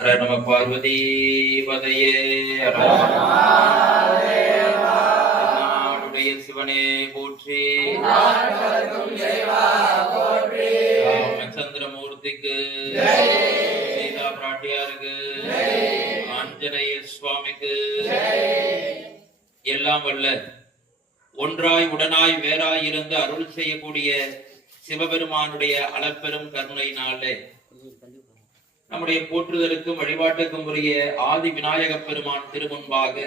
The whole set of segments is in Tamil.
ஹர நம பார்வதி பதையே நாடுடைய சிவனே போற்றி, ராமச்சந்திரமூர்த்திக்கு, சீதா பிராட்டியாருக்கு, ஆஞ்சநேய சுவாமிக்கு, எல்லாம் வல்ல ஒன்றாய் உடனாய் வேறாய் இருந்து அருள் செய்யக்கூடிய சிவபெருமானுடைய அளப்பெரும் கருணையினாலே நம்முடைய போற்றுதலுக்கும் வழிபாட்டுக்கும் உரிய ஆதி விநாயக பெருமான் திருமுன்பாக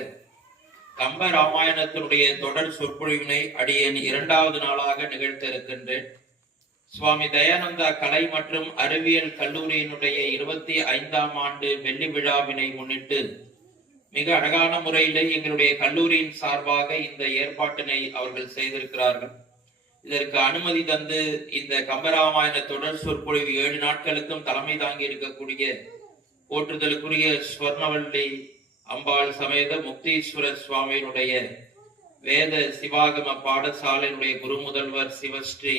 கம்ப ராமாயணத்தினுடைய தொடர் சொற்பொழிவினை அடியேன் 2வது நாளாக நிகழ்த்த இருக்கின்றேன். சுவாமி தயானந்தா கலை மற்றும் அறிவியல் கல்லூரியினுடைய 25ஆம் ஆண்டு வெள்ளி விழாவினை முன்னிட்டு மிக அழகான முறையிலே எங்களுடைய கல்லூரியின் சார்பாக இந்த ஏற்பாட்டினை அவர்கள் செய்திருக்கிறார்கள். இதற்கு அனுமதி தந்து இந்த கம்பராமாயண தொடர் சொற்பொழிவு 7 நாட்களுக்கும் தலைமை தாங்கி இருக்கக்கூடிய போற்றுதலுக்குரிய ஸ்வர்ணவல்லி அம்பாள் சமேத முக்தீஸ்வரர் சுவாமியினுடைய வேத சிவாகம பாடசாலையினுடைய குரு முதல்வர் சிவஸ்ரீ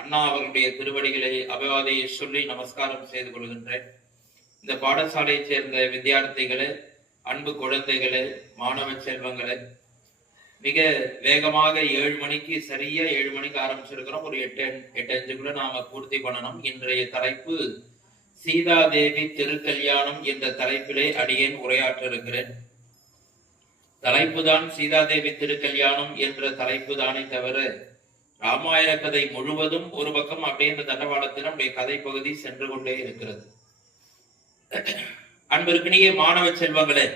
அண்ணா அவர்களுடைய திருவடிகளை அபிவாதையை சொல்லி நமஸ்காரம் செய்து கொள்கின்றேன். இந்த பாடசாலையைச் சேர்ந்த வித்தியார்த்திகளே, அன்பு குழந்தைகளே, மாணவ செல்வங்களே, மிக வேகமாக 7 மணிக்கு சரியா 7 மணிக்கு ஆரம்பிச்சிருக்கிறோம். ஒரு 8:05 நாம பூர்த்தி பண்ணணும். இன்றைய தலைப்பு சீதாதேவி திருக்கல்யாணம் என்ற தலைப்பிலே அடியேன் உரையாற்ற இருக்கிறேன். தலைப்பு தான் சீதாதேவி திருக்கல்யாணம் என்ற தலைப்பு தானே தவிர ராமாயண கதை முழுவதும் ஒரு பக்கம் அப்படியே இந்த தண்டவாளத்தில் நம்முடைய கதை பகுதி சென்று கொண்டே இருக்கிறது. அன்பிற்கினிய மாணவ செல்வங்களே,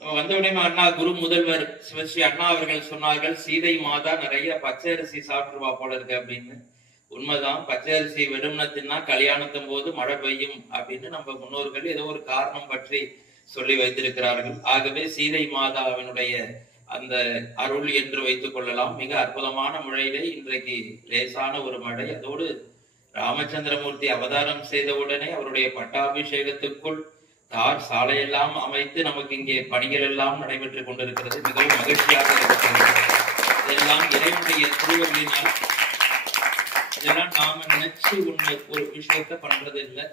வந்தவுடனே அண்ணா குரு முதல்வர் சிவஸ்ரீ அண்ணா அவர்கள் சொன்னார்கள், சீதை மாதா நிறைய பச்சரிசி சாப்பிட்டுருவா போல இருக்கு அப்படின்னு. உண்மைதான், பச்சரிசி வெறுமனத்தின்னா கல்யாணத்தின் போது மழை பெய்யும் அப்படின்னு நம்ம முன்னோர்கள் ஏதோ ஒரு காரணம் பற்றி சொல்லி வைத்திருக்கிறார்கள். ஆகவே சீதை மாதாவினுடைய அந்த அருள் என்று வைத்துக் கொள்ளலாம். மிக அற்புதமான முறையிலே இன்றைக்கு லேசான ஒரு மழை. அதோடு ராமச்சந்திரமூர்த்தி அவதாரம் செய்தவுடனே அவருடைய பட்டாபிஷேகத்துக்குள் தார் சாலையெல்லாம் அமைத்து நமக்கு இங்கே பணிகள் எல்லாம் நடைபெற்றுக் கொண்டிருக்கிறது. மிகவும் மகிழ்ச்சியாக இருக்கிறது. இதெல்லாம் இறைவனுடைய திருவருளினால், இதெல்லாம் நாம நினைச்சு ஒரு விஷயத்த பண்றது இல்லை.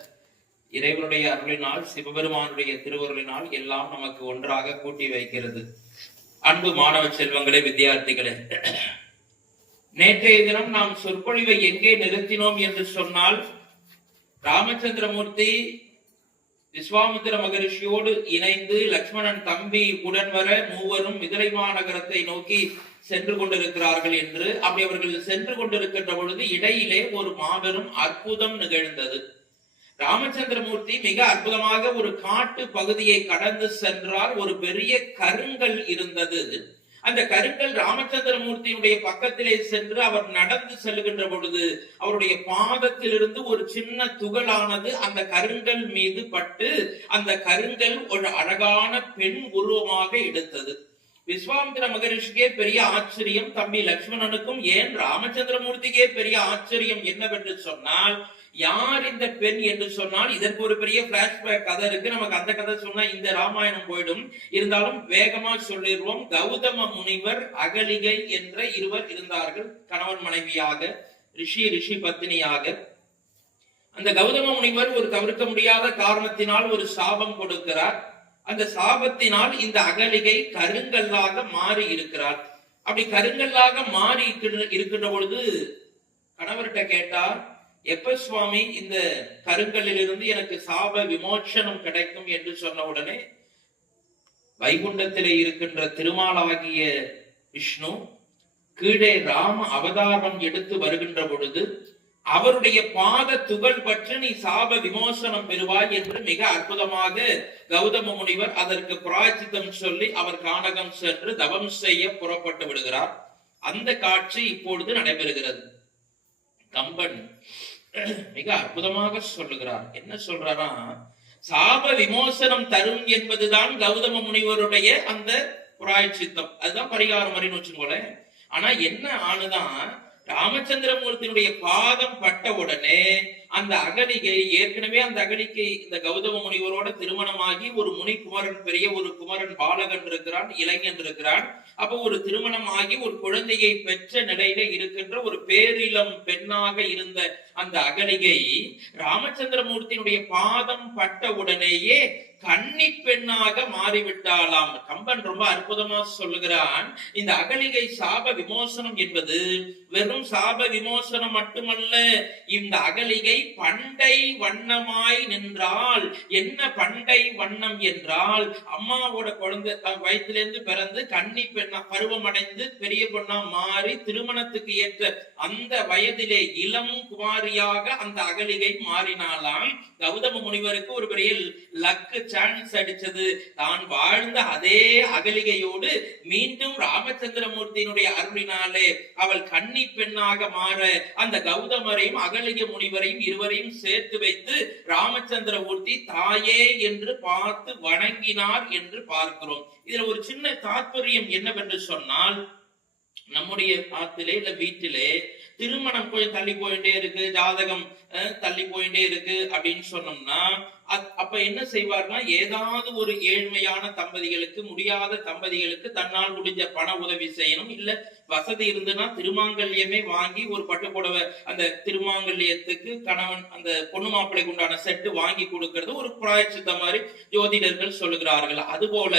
இறைவனுடைய அருளினால், சிவபெருமானுடைய திருவருளினால் எல்லாம் நமக்கு ஒன்றாக கூட்டி வைக்கிறது. அன்பு மாணவ செல்வங்களே, வித்தியார்த்திகளே, நேற்றைய தினம் நாம் சொற்பொழிவை எங்கே நிறுத்தினோம் என்று சொன்னால், ராமச்சந்திரமூர்த்தி விஸ்வாமித்திர மகரிஷியோடு இணைந்து லக்ஷ்மணன் தம்பி உடன் வர மூவரும் மிதிலை மாநகரத்தை நோக்கி சென்று கொண்டிருக்கிறார்கள் என்று. அப்படி அவர்கள் சென்று கொண்டிருக்கின்ற பொழுது இடையிலே ஒரு மாபெரும் அற்புதம் நிகழ்ந்தது. ராமச்சந்திரமூர்த்தி மிக அற்புதமாக ஒரு காட்டு பகுதியை கடந்து சென்றார். ஒரு பெரிய கருங்கல் இருந்தது. அந்த கருங்கல் ராமச்சந்திரமூர்த்தியுடைய பக்கத்திலே சென்று அவர் நடந்து செல்லுகின்ற பொழுது அவருடைய பாதத்திலிருந்து ஒரு சின்ன துகளானது அந்த கருங்கல் மீது பட்டு அந்த கருங்கல் ஒரு அழகான பெண் உருவமாக எடுத்தது. விஸ்வாமித்திர மகரிஷிக்கே பெரிய ஆச்சரியம், தம்பி லக்ஷ்மணனுக்கும் ஏன் ராமச்சந்திரமூர்த்திக்கே பெரிய ஆச்சரியம் என்னவென்று சொன்னால், யார் இந்த பெண் என்று சொன்னால் இதற்கு ஒரு பெரிய பிளாஷ்பேக் கதை இருக்கு. நமக்கு அந்த கதை சொன்னா இந்த ராமாயணம் போயிடும். இருந்தாலும் வேகமா சொல்லிடுவோம். கௌதம முனிவர், அகலிகை என்ற இருவர் இருந்தார்கள், கணவன் மனைவியாக, ரிஷி பத்தினியாக. அந்த கௌதம முனிவர் ஒரு தவிர்க்க முடியாத காரணத்தினால் ஒரு சாபம் கொடுக்கிறார். அந்த சாபத்தினால் இந்த அகலிகை கருங்கல்லாக மாறி இருக்கிறார். அப்படி கருங்கல்லாக மாறி இருக்கின்ற பொழுது கணவர்கிட்ட கேட்டார், எப்ப சுவாமி இந்த கருங்கல்லில் இருந்து எனக்கு சாப விமோச்சனம் கிடைக்கும் என்று சொன்ன உடனே வைகுண்டத்திலே இருக்கின்ற திருமாலாகிய விஷ்ணு கீழே ராம அவதாரம் எடுத்து வருகின்ற பொழுது அவருடைய பாத துகள் பற்றி நீ சாப விமோசனம் பெறுவாய் என்று மிக அற்புதமாக கௌதம முனிவர் அதற்கு பிராயச்சித்தம் சொல்லி அவர் கானகம் சென்று தவம் செய்ய புறப்பட்டு விடுகிறார். அந்த காட்சி இப்பொழுது நடைபெறுகிறது. கம்பன் மிக அற்புதமாக சொல்லுகிறார். என்ன சொல்றாரா, சாப விமோசனம் தரும் என்பதுதான் கௌதம முனிவருடைய அந்த பிராயச்சித்தம், அதுதான் பரிகாரம் அப்படின்னு வச்சுக்கோங்களேன். ஆனா என்ன ஆணுதான், ராமச்சந்திரமூர்த்தியினுடைய பாதம் பட்ட உடனே அந்த அகலிகை ஏற்கனவே அந்த அகலிகை இந்த கௌதம முனிவரோட திருமணமாகி ஒரு முனி குமரன், பெரிய ஒரு குமரன் பாலகன் இருக்கிறான், இளைஞன் இருக்கிறான். அப்போ ஒரு திருமணம் ஆகி ஒரு குழந்தையை பெற்ற நிலையில இருக்கின்ற ஒரு பேரிளம் பெண்ணாக இருந்த அந்த அகலிகை ராமச்சந்திரமூர்த்தியினுடைய பாதம் பட்ட உடனேயே கன்னி பெண்ணாக மாறிவிட்டாளாம். கம்பன் ரொம்ப அற்புதமா சொல்லுகிறான், இந்த அகலிகை சாப விமோசனம் என்பது வெறும் சாப விமோசனம் மட்டுமல்ல, இந்த அகலிகை பண்டை வண்ணமாய் நின்றால். என்ன பண்டை வண்ணம் என்றால், அம்மாவோட குழந்தை வயிற்றிலிருந்து பிறந்து கன்னி பெண்ணா பருவம் அடைந்து பெரிய பொண்ணா மாறி திருமணத்துக்கு ஏற்ற அந்த வயதிலே இளம் குமாரியாக அந்த அகலிகை மாறினாலாம். கௌதம முனிவருக்கு ஒரு பெரிய லக்கு சான்ஸ் அடிச்சது. தான் வாழ்ந்த அதே அகலிகையோடு மீண்டும் ராமச்சந்திரமூர்த்தியினுடைய அருளினாலே அவள் கன்னி பெண்ணாக மாற அந்த கௌதமரையும் அகலிகை முனிவரையும் இருவரையும் சேர்த்து வைத்து ராமச்சந்திரமூர்த்தி தாயே என்று பார்த்து வணங்கினார் என்று பார்க்கிறோம். இதுல ஒரு சின்ன தாற்பயம் என்னவென்று சொன்னால், நம்முடைய ஆத்திலே இல்ல வீட்டிலே திருமணம் கொஞ்சம் தள்ளி போயிட்டே இருக்கு, ஜாதகம் தள்ளி போயிட்டே இருக்கு அப்படின்னு சொன்னோம்னா, அப்ப என்ன செய்வார்னா, ஏதாவது ஒரு ஏழ்மையான தம்பதிகளுக்கு, முடியாத தம்பதிகளுக்கு தன்னால் முடிஞ்ச பண உதவி செய்யணும். இல்ல வசதி இருந்துன்னா திருமாங்கல்யமே வாங்கி ஒரு பட்டு புடவை அந்த திருமாங்கல்யத்துக்கு கணவன் அந்த பொண்ணு மாப்பிள்ளைக்கு உண்டான செட்டு வாங்கி கொடுக்கிறது ஒரு பிராயச்சித்த மாதிரி ஜோதிடர்கள் சொல்லுகிறார்கள். அதுபோல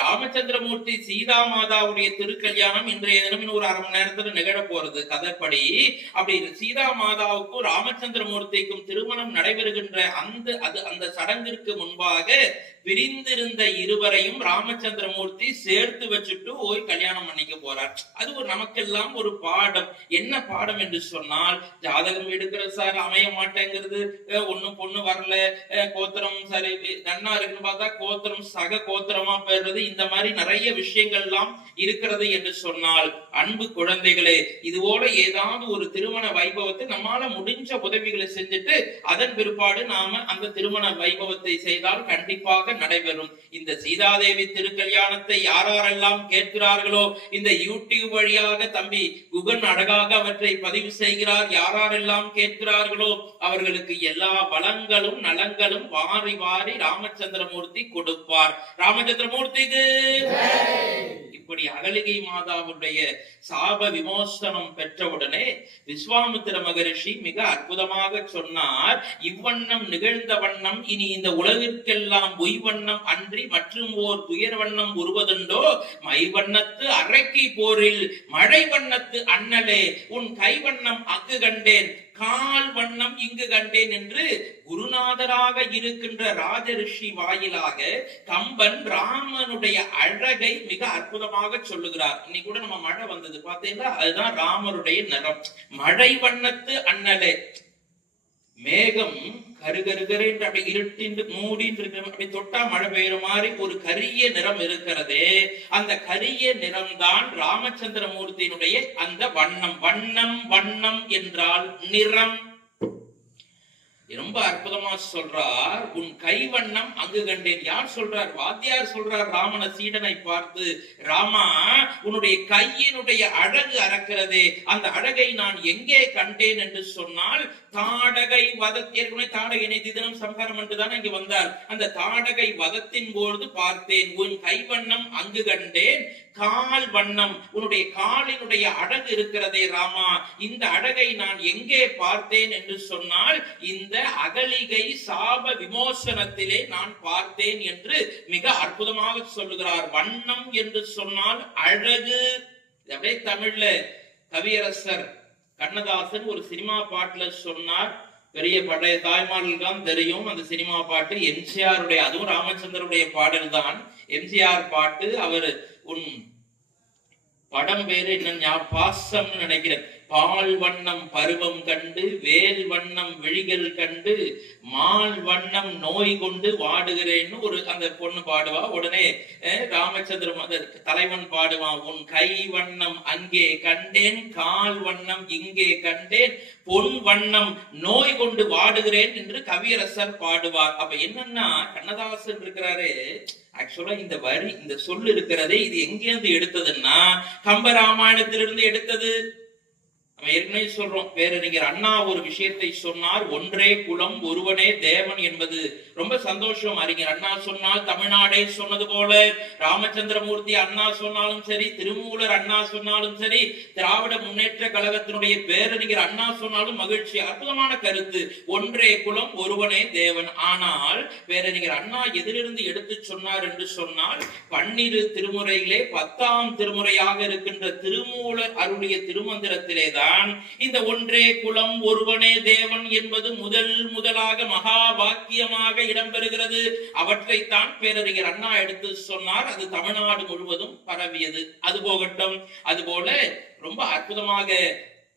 ராமச்சந்திரமூர்த்தி சீதா மாதாவுடைய திருக்கல்யாணம் இன்றைய தினம் இன்னும் ஒரு அரை மணி நேரத்துல நிகழ போறது கதைப்படி. அப்படி சீதா மாதாவுக்கும் ராமச்சந்திரமூர்த்திக்கும் திருமணம் நடைபெறுகின்ற அந்த சடங்கிற்கு முன்பாக பிரிந்திருந்த இருவரையும் ராமச்சந்திரமூர்த்தி சேர்த்து வச்சுட்டு போய் கல்யாணம் பண்ணிக்க போறார். அது ஒரு நமக்கெல்லாம் ஒரு பாடம். என்ன பாடம் என்று சொன்னால், ஜாதகம் எடுக்கிற சார் அமைய மாட்டேங்கிறது, ஒண்ணும் பொண்ணு வரல, கோத்திரம் சரி நன்னா இருக்குன்னு பார்த்தா கோத்திரம் சக கோத்திரமா பெறுறது, இந்த மாதிரி நிறைய விஷயங்கள் எல்லாம் இருக்கிறது என்று சொன்னால், அன்பு குழந்தைகளே, இதுவோட ஏதாவது ஒரு திருமண வைபவத்தை நம்மால முடிஞ்ச உதவிகளை செஞ்சுட்டு அதன் பிற்பாடு நாம அந்த திருமண வைபவத்தை செய்தால் கண்டிப்பாக நடைபெறும். இந்த சீதாதேவி திருக்கல்யாணத்தை யாரெல்லாம் கேட்கிறார்களோ, இந்த யூடியூப் வழியாக தம்பி குகன் அழகாக அவற்றை பதிவு செய்கிறார், யாரெல்லாம் கேட்கிறார்களோ அவர்களுக்கு எல்லா வளங்களும் நலங்களும் வாரி வாரி ராமச்சந்திரமூர்த்தி கொடுப்பார். ராமச்சந்திரமூர்த்திக்கு இப்படி அகலிகை மாதாவுடைய சாப விமோசனம் பெற்றவுடனே விஸ்வாமித்திர மகரிஷி மிக அற்புதமாக சொன்னார், இவ்வண்ணம் நிகழ்ந்த வண்ணம் இனி இந்த உலகிற்கெல்லாம் பொய்வண்ணம் அன்றி மற்றும் ஓர் துயர் வண்ணம் உருவதுண்டோ, மைவண்ணத்து அரைக்கை போரில் மழை வண்ணத்து அண்ணலே உன் கைவண்ணம் அங்கு கண்டேன், கால் வண்ணம் இங்கு கண்டேன் என்று குருநாதராக இருக்கின்ற ராஜரிஷி வாயிலாக கம்பன் ராமனுடைய அழகை மிக அற்புதமாக சொல்லுகிறார். இன்னைக்கு கூட நம்ம மழை வந்தது பார்த்தீங்களா, அதுதான் ராமருடைய நிறம். மழை வண்ணத்து அண்ணலே, மேகம் கருகருகரு என்று அப்படி இருட்டின்று மூடின்று அப்படி தொட்டா மழை பெய்யுற மாதிரி ஒரு கரிய நிறம் இருக்கிறதே, அந்த கரிய நிறம் தான் ராமச்சந்திரமூர்த்தியினுடைய அந்த வண்ணம். வண்ணம் வண்ணம் என்றால் நிறம். ரொம்ப அற்புதமா சொல்றார், உன் கைவண்ணம் அங்கு கண்டேன். யார் சொல்றார்? வாத்தியார் சொல்றார் ராமன சீடனை பார்த்து, ராமா உன்னுடைய கையினுடைய அழகு அறக்கிறதே, அந்த அழகை நான் எங்கே கண்டேன் என்று சொன்னால், தாடகை வதத்திற்குமே தாடகை தினம் சம்ஹாரம் என்றுதானே இங்க வந்தார். அந்த தாடகை வதத்தின் பொழுது பார்த்தேன், உன் கைவண்ணம் அங்கு கண்டேன், கால் வண்ணம் உன்னுடைய காலினுடைய அழகு இருக்கிறதே ராமா, இந்த அழகை நான் எங்கே பார்த்தேன் என்று சொன்னால், இந்த அகலிகை சாப விமோசனத்திலே நான் பார்த்தேன் என்று மிக அற்புதமாக சொல்லுகிறார். வண்ணம் என்று சொன்னால் அழகு. அப்படியே தமிழ்ல கவியரசர் கண்ணதாசன் ஒரு சினிமா பாட்டுல சொன்னார், பெரிய பழைய தாய்மார்கள் தான் தெரியும் அந்த சினிமா பாட்டு, எம்ஜிஆருடைய, அதுவும் ராமச்சந்திரனுடைய பாடல் தான் எம்ஜிஆர் பாட்டு. அவர் உன் படம் பேரு என்ன பாசம்னு நினைக்கிறேன், பால் வண்ணம் பருவம் கண்டு வேல் வண்ணம் விழிகள் கண்டு மால் வண்ணம் நோய் கொண்டு வாடுகிறேன்னு ஒரு அந்த பொண்ணு பாடுவா. உடனே ராமச்சந்திரன் தலைவன் பாடுவான், உன் கை வண்ணம் அங்கே கண்டேன், கால் வண்ணம் இங்கே கண்டேன், பொன் வண்ணம் நோய் கொண்டு வாடுகிறேன் என்று கவியரசர் பாடுவார். அப்ப என்னன்னா, கண்ணதாசன் இருக்கிறாரு, ஆக்சுவலா இந்த வரி இந்த சொல் இருக்கிறதே இது எங்கேருந்து எடுத்ததுன்னா கம்பராமாயணத்திலிருந்து எடுத்தது. நம்ம ஏற்கனவே சொல்றோம், பேரறிஞர் அண்ணா ஒரு விஷயத்தை சொன்னார், ஒன்றே குலம் ஒருவனே தேவன் என்பது. ரொம்ப சந்தோஷம். அறிஞர் அண்ணா சொன்னால் தமிழ்நாடே சொன்னது போல, ராமச்சந்திரமூர்த்தி அண்ணா சொன்னாலும் சரி, திருமூலர் அண்ணா சொன்னாலும் சரி, திராவிட முன்னேற்ற கழகத்தினுடைய பேரறிஞர் அண்ணா சொன்னாலும் மகிழ்ச்சி. அற்புதமான கருத்து, ஒன்றே குலம் ஒருவனே தேவன். ஆனால் பேரறிஞர் அண்ணா எதிலிருந்து எடுத்து சொன்னார் என்று சொன்னால், 12 திருமுறையிலே 10ஆம் திருமுறையாக இருக்கின்ற திருமூலர் அருளிய திருமந்திரத்திலேதான் இந்த ஒன்றே குலம் ஒருவனே தேவன் என்பது முதலாக மகா வாக்கியமாக இடம்பெறுகிறது. அவற்றைத்தான் பேரறிஞர் அண்ணா எடுத்து சொன்னார். அது தமிழ்நாடு முழுவதும் பரவியது. அது போகட்டும். அதுபோல ரொம்ப அற்புதமாக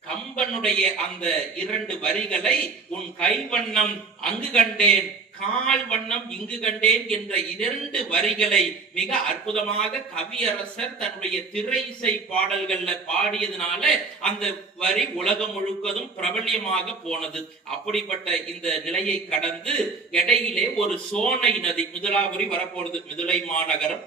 கம்பனுடைய அந்த 2 வரிகளை, உன் கை வண்ணம் அங்கு கண்டேன், கால் வண்ணம் இங்கு கண்டேன் என்ற 2 வரிகளை மிக அற்புதமாக கவியரசர் தன்னுடைய திரை இசை பாடல்கள்ல பாடியதுனால அந்த வரி உலகம் முழுவதும் பிரபல்யமாக போனது. அப்படிப்பட்ட இந்த நிலையை கடந்து இடையிலே ஒரு சோனை நதி, மிதிலாபுரி வரப்போறது, மிதிலை மாநகரம்.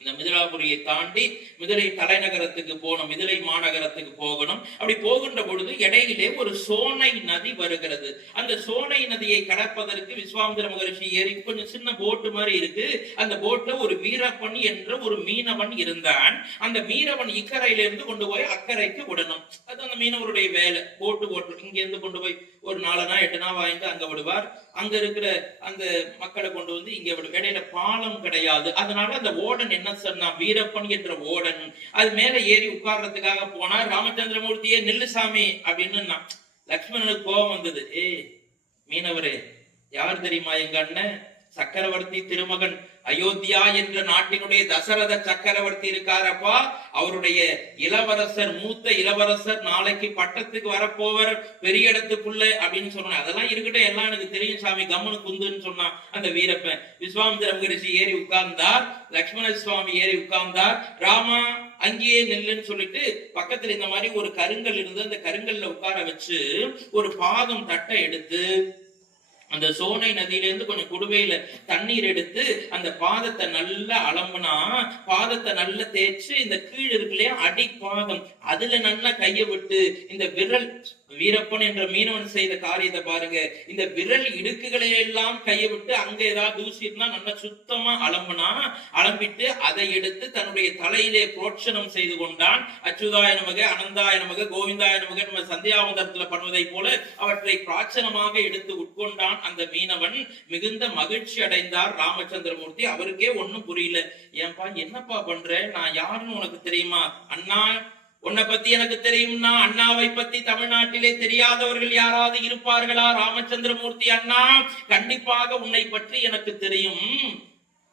இந்த மிதிலாபுரியை தாண்டி மிதிலை தலைநகரத்துக்கு போகணும், மிதிலை மாநகரத்துக்கு போகணும். அப்படி போகின்ற பொழுது இடையிலே ஒரு சோனை நதி வருகிறது. அந்த சோனை நதியை கடப்பதற்கு விஸ்வாமித்திர மகரிஷி ஏறி, கொஞ்சம் சின்ன போட்டு மாதிரி இருக்கு, அந்த போட்ல ஒரு வீரப்பன் என்ற ஒரு மீனவன் இருந்தான். அந்த மீனவன் இக்கரையிலிருந்து கொண்டு போய் அக்கறைக்கு விடணும். அது அந்த மீனவருடைய வேலை. போட்டு இங்க இருந்து கொண்டு போய் ஒரு 4 8 வாங்கிட்டு அங்க விடுவார். அங்க இருக்கிற அந்த மக்களை கொண்டு வந்து இங்க விடுவார். இடையில பாலம் கிடையாது. அதனால அந்த ஓடன் என்ன சொன்னா, வீரப்பன் என்ற ஓடன், அது மேல ஏறி உட்கார்றதுக்காக போனா, ராமச்சந்திரமூர்த்தியே நில்லுசாமி அப்படின்னு. லக்ஷ்மணனுக்கு கோபம் வந்தது. மீனவரே, யார் தெரியுமா எங்க அண்ணன்? சக்கரவர்த்தி திருமகன், அயோத்தியா என்ற நாட்டினுடைய தசரத சக்கரவர்த்தி இருக்காரப்பா, அவருடைய இளவரசர், மூத்த இளவரசர், நாளைக்கு பட்டத்துக்கு வரப்போவர், பெரிய இடத்துக்குள்ள அப்படின்னு சொன்ன. அதெல்லாம் இருக்கட்டும், எல்லாம் எனக்கு தெரியும் சாமி, கம்மனு குந்துன்னு சொன்னான் அந்த வீரப்பன். விஸ்வாமித்திர மகரிஷி ஏறி உட்கார்ந்தார், லக்ஷ்மண சுவாமி ஏறி உட்கார்ந்தார். ராமா அங்கேயே நெல்லுன்னு சொல்லிட்டு பக்கத்துல இந்த மாதிரி ஒரு கருங்கல் இருந்து அந்த கருங்கல்ல உட்கார வச்சு ஒரு பாதம் தட்டை எடுத்து அந்த சோனை நதியிலிருந்து கொஞ்சம் குடுவையில தண்ணீர் எடுத்து அந்த பாதத்தை நல்லா அலம்புனா, பாதத்தை நல்லா தேய்ச்சு இந்த கீழ் இருக்கு இல்லையா அடி பாதம், அதுல நல்லா கைய விட்டு இந்த விரல், வீரப்பன் என்ற மீனவன் செய்த காரியத்தை பாருங்க, இந்த விரல் இடுக்குகளை எல்லாம் கைய விட்டு அங்க ஏதாவது தூசி இருந்தா நல்லா சுத்தமா அலம்புனா, அலம்பிட்டு அதை எடுத்து தன்னுடைய தலையிலே புரோட்சணம் செய்து கொண்டான். அச்சுதாய நமக, அனந்தாய நமக, கோவிந்தாய நமக, நம்ம சந்தியாவந்தரத்துல பண்ணுவதை போல அவற்றை பிராச்சனமாக எடுத்து உட்கொண்டான் அந்த மீனவன். மிகுந்த மகிழ்ச்சி அடைந்தார் ராமச்சந்திரமூர்த்தி. அவருக்கே ஒண்ணும் புரியல. ஏன்பா என்னப்பா பண்ற? நான் யாருன்னு உனக்கு தெரியுமா? அண்ணா, உன்னை பத்தி எனக்கு தெரியும்னா, அண்ணாவை பத்தி தமிழ்நாட்டிலே தெரியாதவர்கள் யாராவது இருப்பார்களா? ராமச்சந்திரமூர்த்தி அண்ணா, கண்டிப்பாக உன்னை பற்றி எனக்கு தெரியும்.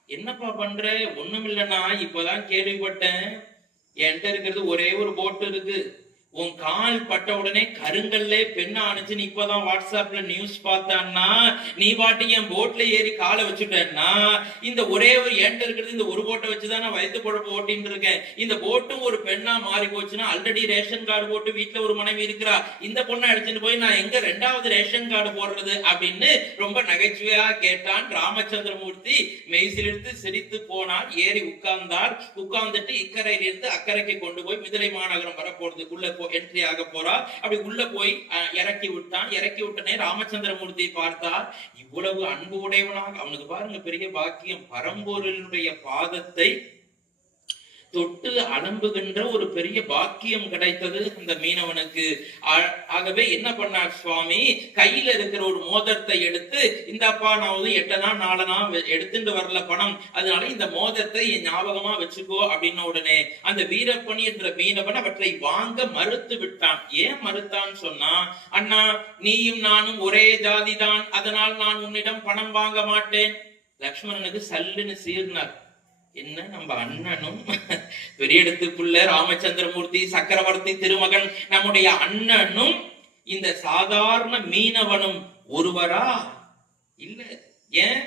என்னப்பா பண்ற? ஒண்ணும் இல்லைன்னா, இப்பதான் கேள்விப்பட்டேன், என்கிட்ட இருக்கிறது ஒரே ஒரு போட்டு இருக்கு, உன் கால் பட்ட உடனே கருங்கல்ல பெண்ணா அனுச்சுன்னு இப்பதான் வாட்ஸ்அப்ல நியூஸ் பார்த்தான்னா, நீ பாட்டி என் போட்ல ஏறி காலை வச்சுட்டேன்னா, இந்த ஒரே ஒரு என்கிட்ட இருக்கிறது இந்த ஒரு போட்டை வச்சுதான் நான் வயிற்று குழப்ப ஓட்டின்னு இருக்கேன். இந்த போட்டும் ஒரு பெண்ணா மாறி போச்சுன்னா, ஆல்ரெடி ரேஷன் கார்டு போட்டு வீட்டுல ஒரு மனைவி இருக்கிறா, இந்த பொண்ணை அடிச்சுட்டு போய் நான் எங்க 2வது ரேஷன் கார்டு போடுறது அப்படின்னு ரொம்ப நகைச்சுவையா கேட்டான். ராமச்சந்திரமூர்த்தி மெய்சிலிருந்து சிரித்து போனார். ஏறி உட்கார்ந்தார். உட்கார்ந்துட்டு இக்கரையிலிருந்து அக்கறைக்கு கொண்டு போய் மிதிலை மாநகரம் வரப்போறதுக்குள்ள என்ட்ரி ஆக போறா. அப்படி உள்ள போய் இறக்கி விட்டான். இறக்கி விட்டனே ராமச்சந்திரமூர்த்தி பார்த்தார். இவ்வளவு அன்பு உடையவனாக, அவனுக்கு பாருங்க பெரிய பாக்கியம், பரம்பொருளுடைய பாதத்தை தொட்டு அலம்புகின்ற ஒரு பெரிய பாக்கியம் கிடைத்தது அந்த மீனவனுக்கு. ஆகவே என்ன பண்ணார் சுவாமி, கையில இருக்கிற ஒரு மோதிரத்தை எடுத்து, இந்தப்பா நான் 8 நாள் 4 நாள் எடுத்துட்டு வரல பணம், அதனால இந்த மோதிரத்தை என் ஞாபகமா வச்சுக்கோ அப்படின்ன உடனே அந்த வீரப்பன் என்ற மீனவன் அவற்றை வாங்க மறுத்து விட்டான். ஏன் மறுத்தான்னு சொன்னா, அண்ணா நீயும் நானும் ஒரே ஜாதிதான், அதனால் நான் உன்னிடம் பணம் வாங்க மாட்டேன். லக்ஷ்மணனுக்கு சல்லுன்னு சீர்னார். என்ன, நம்ம அண்ணனும் பெரிய இடத்துக்குள்ள ராமச்சந்திரமூர்த்தி சக்கரவர்த்தி திருமகன் நம்முடைய அண்ணனும் இந்த சாதாரண மீனவனும் ஒருவரா? இல்ல. ஏன்?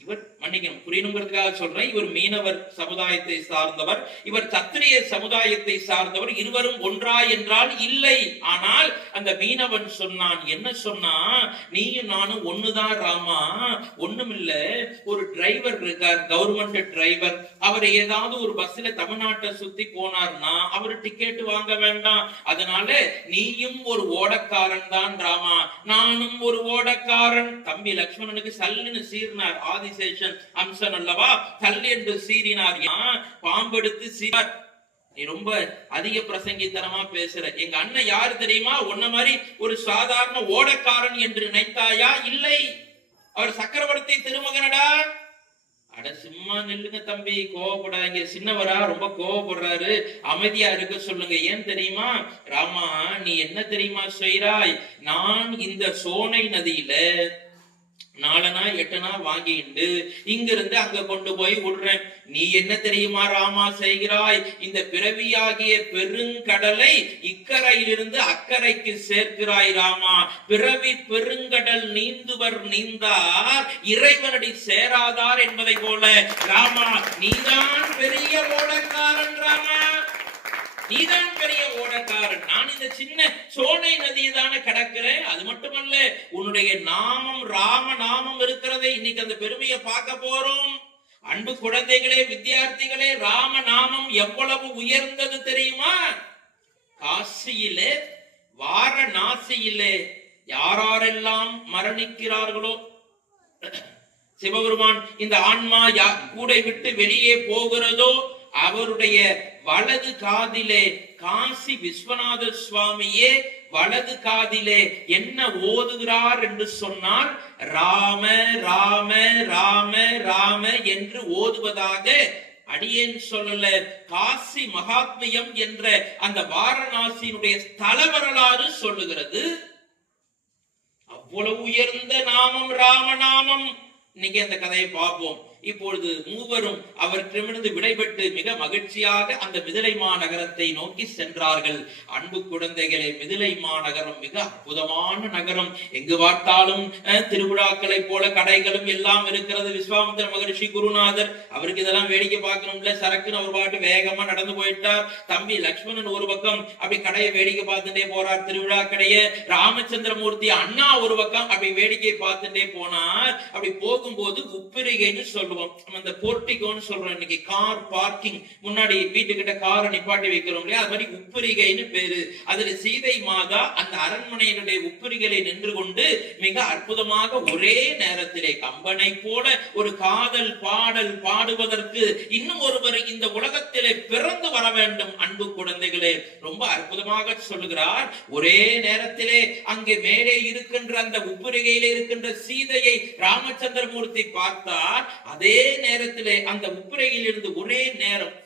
இவர் மன்னிக்கணும், புரிய புரியணுங்கிறதுக்காக சொல்றேன். இவர் மீனவர் சமுதாயத்தை சார்ந்தவர், இவர் சத்திரிய சமுதாயத்தை சார்ந்தவர். இருவரும் ஒன்றா என்றால் இல்லை. ஆனால் அந்த மீனவன் சொன்னான், என்ன சொன்னா, நீயும் நானும் ஒண்ணுதான் ராமா, ஒண்ணுமில்ல. ஒரு டிரைவர் இருக்கார், கவர்மெண்ட் டிரைவர். அவர் ஏதாவது ஒரு பஸ்ல தமிழ்நாட்டை சுத்தி போனார்னா அவர் டிக்கெட் வாங்க வேண்டாம். அதனால நீயும் ஒரு ஓடக்காரன் தான் ராமா, நானும் ஒரு ஓடக்காரன். தம்பி லட்சுமணனுக்கு சல்லுன்னு சீர்னார். ஆதிசேஷன் அம்சன் அல்லவா, சல்லு என்று சீறினார். பாம்பெடுத்து சீரார். நீ ரொம்ப அதிக பிரசங்கித்தனமா பேசுற. எங்க அண்ணன் யாரு தெரியுமா? உன்ன மாதிரி ஒரு சாதாரண ஓடக்காரன் என்று நினைத்தாயா? இல்லை, அவர் சக்கரவர்த்தி திருமகனடா. அட சும்மா நில்லுங்க தம்பி, கோவப்படாதீங்க. சின்னவரா ரொம்ப கோவப்படுறாரு, அமைதியா இருக்க சொல்லுங்க. ஏன் தெரியுமா? ராமா, நீ என்ன தெரியுமா செய்றாய்? நான் இந்த சோனை நதியில 4 8 வாங்கிட்டு இங்கிருந்து அங்க கொண்டு போய் விடுறேன். நீ என்ன தெரியுமா ராமா செய்கிறாய்? இந்த பிறவியாகிய பெருங்கடலை இக்கரையிலிருந்து அக்கறைக்கு சேர்க்கிறாய் ராமா. பிறவி பெருங்கடல் நீந்துவர் நீந்தார், இறைவனடி சேராதார் என்பதை போல ராமா, நீதான் பெரிய ஓடக்காரன் ராமா, நீதான் பெரிய ஓடக்காரன். நான் இந்த சின்ன சோனை நதியை தானே கடக்கிறேன். அது மட்டுமல்ல, உன்னுடைய நாமம் ராம நாமம் இருக்கிறதை இன்னைக்கு அந்த பெருமையை பார்க்க போறோம். அன்பு குழந்தைகளே, வித்தியார்த்திகளே, ராம நாமம் எவ்வளவு உயர்ந்தது தெரியுமா? காசியிலே வாரணாசியிலே யாரெல்லாம் மரணிக்கிறார்களோ, சிவபெருமான் இந்த ஆன்மா கூடை விட்டு வெளியே போகிறதோ அவருடைய வலது காதிலே காசி விஸ்வநாத சுவாமியே வலது காதிலே என்ன ஓதுகிறார் என்று சொன்னார்? ராம ராம ராம ராம என்று ஓதுவதாக அடியேன் சொல்லல, காசி மகாத்மியம் என்ற அந்த வாரணாசியினுடைய ஸ்தல வரலாறு சொல்லுகிறது. அவ்வளவு உயர்ந்த நாமம் ராமநாமம். இன்னைக்கு அந்த கதையை பார்ப்போம். இப்பொழுது மூவரும் அவற்றிடமிருந்து விடைபெற்று மிக மகிழ்ச்சியாக அந்த மிதிலை மாநகரத்தை நோக்கி சென்றார்கள். அன்பு குழந்தைகளே, மிதிலை மாநகரம் மிக அற்புதமான நகரம். எங்கு பார்த்தாலும் திருவிழாக்களை போல கடைகளும் எல்லாம் இருக்கிறது. விஸ்வாமித்திர மகரிஷி குருநாதர் அவருக்கு இதெல்லாம் வேடிக்கை பார்க்கணும்ல, சரக்குன்னு ஒரு பாட்டு வேகமா நடந்து போயிட்டார். தம்பி லட்சுமணன் ஒரு பக்கம் அப்படி கடையை வேடிக்கை பார்த்துட்டே போறார், திருவிழா கடையை. ராமச்சந்திரமூர்த்தி அண்ணா ஒரு பக்கம் அப்படி வேடிக்கை பார்த்துட்டே போனார். அப்படி போகும்போது உப்பிரிகைன்னு சொல்லுவோம், அந்த போர்ட்டிகோன்னு சொல்றோம். இன்னைக்கு கார் பார்க்கிங், முன்னாடி வீட்டுக்கிட்ட காரை நிப்பாட்டி வைக்கிறோம் இல்லையா, அது மாதிரி உப்பிரிகைன்னு பேரு. அதுல சீதை மாதா அந்த அரண்மனையினுடைய உப்பிரிகளை நின்று கொண்டு மிக அற்புதமாக ஒரே நேரத்திலே கம்பனை போல ஒரு காதல் பாடல் பாடுவதற்கு இன்னும் ஒருவர் இந்த உலகத்திலே பிறந்து வர வேண்டும். அன்பு குழந்தைகளே, ரொம்ப அற்புதமாக சொல்லுகிறார். ஒரே நேரத்திலே அங்கே மேலே இருக்கின்ற அந்த உப்பிரிகையிலே இருக்கின்ற சீதையை ராமச்சந்திரமூர்த்தி பார்த்தார். அதே நேரத்திலே அந்த உப்புரையில் இருந்து ஒரே நேரம்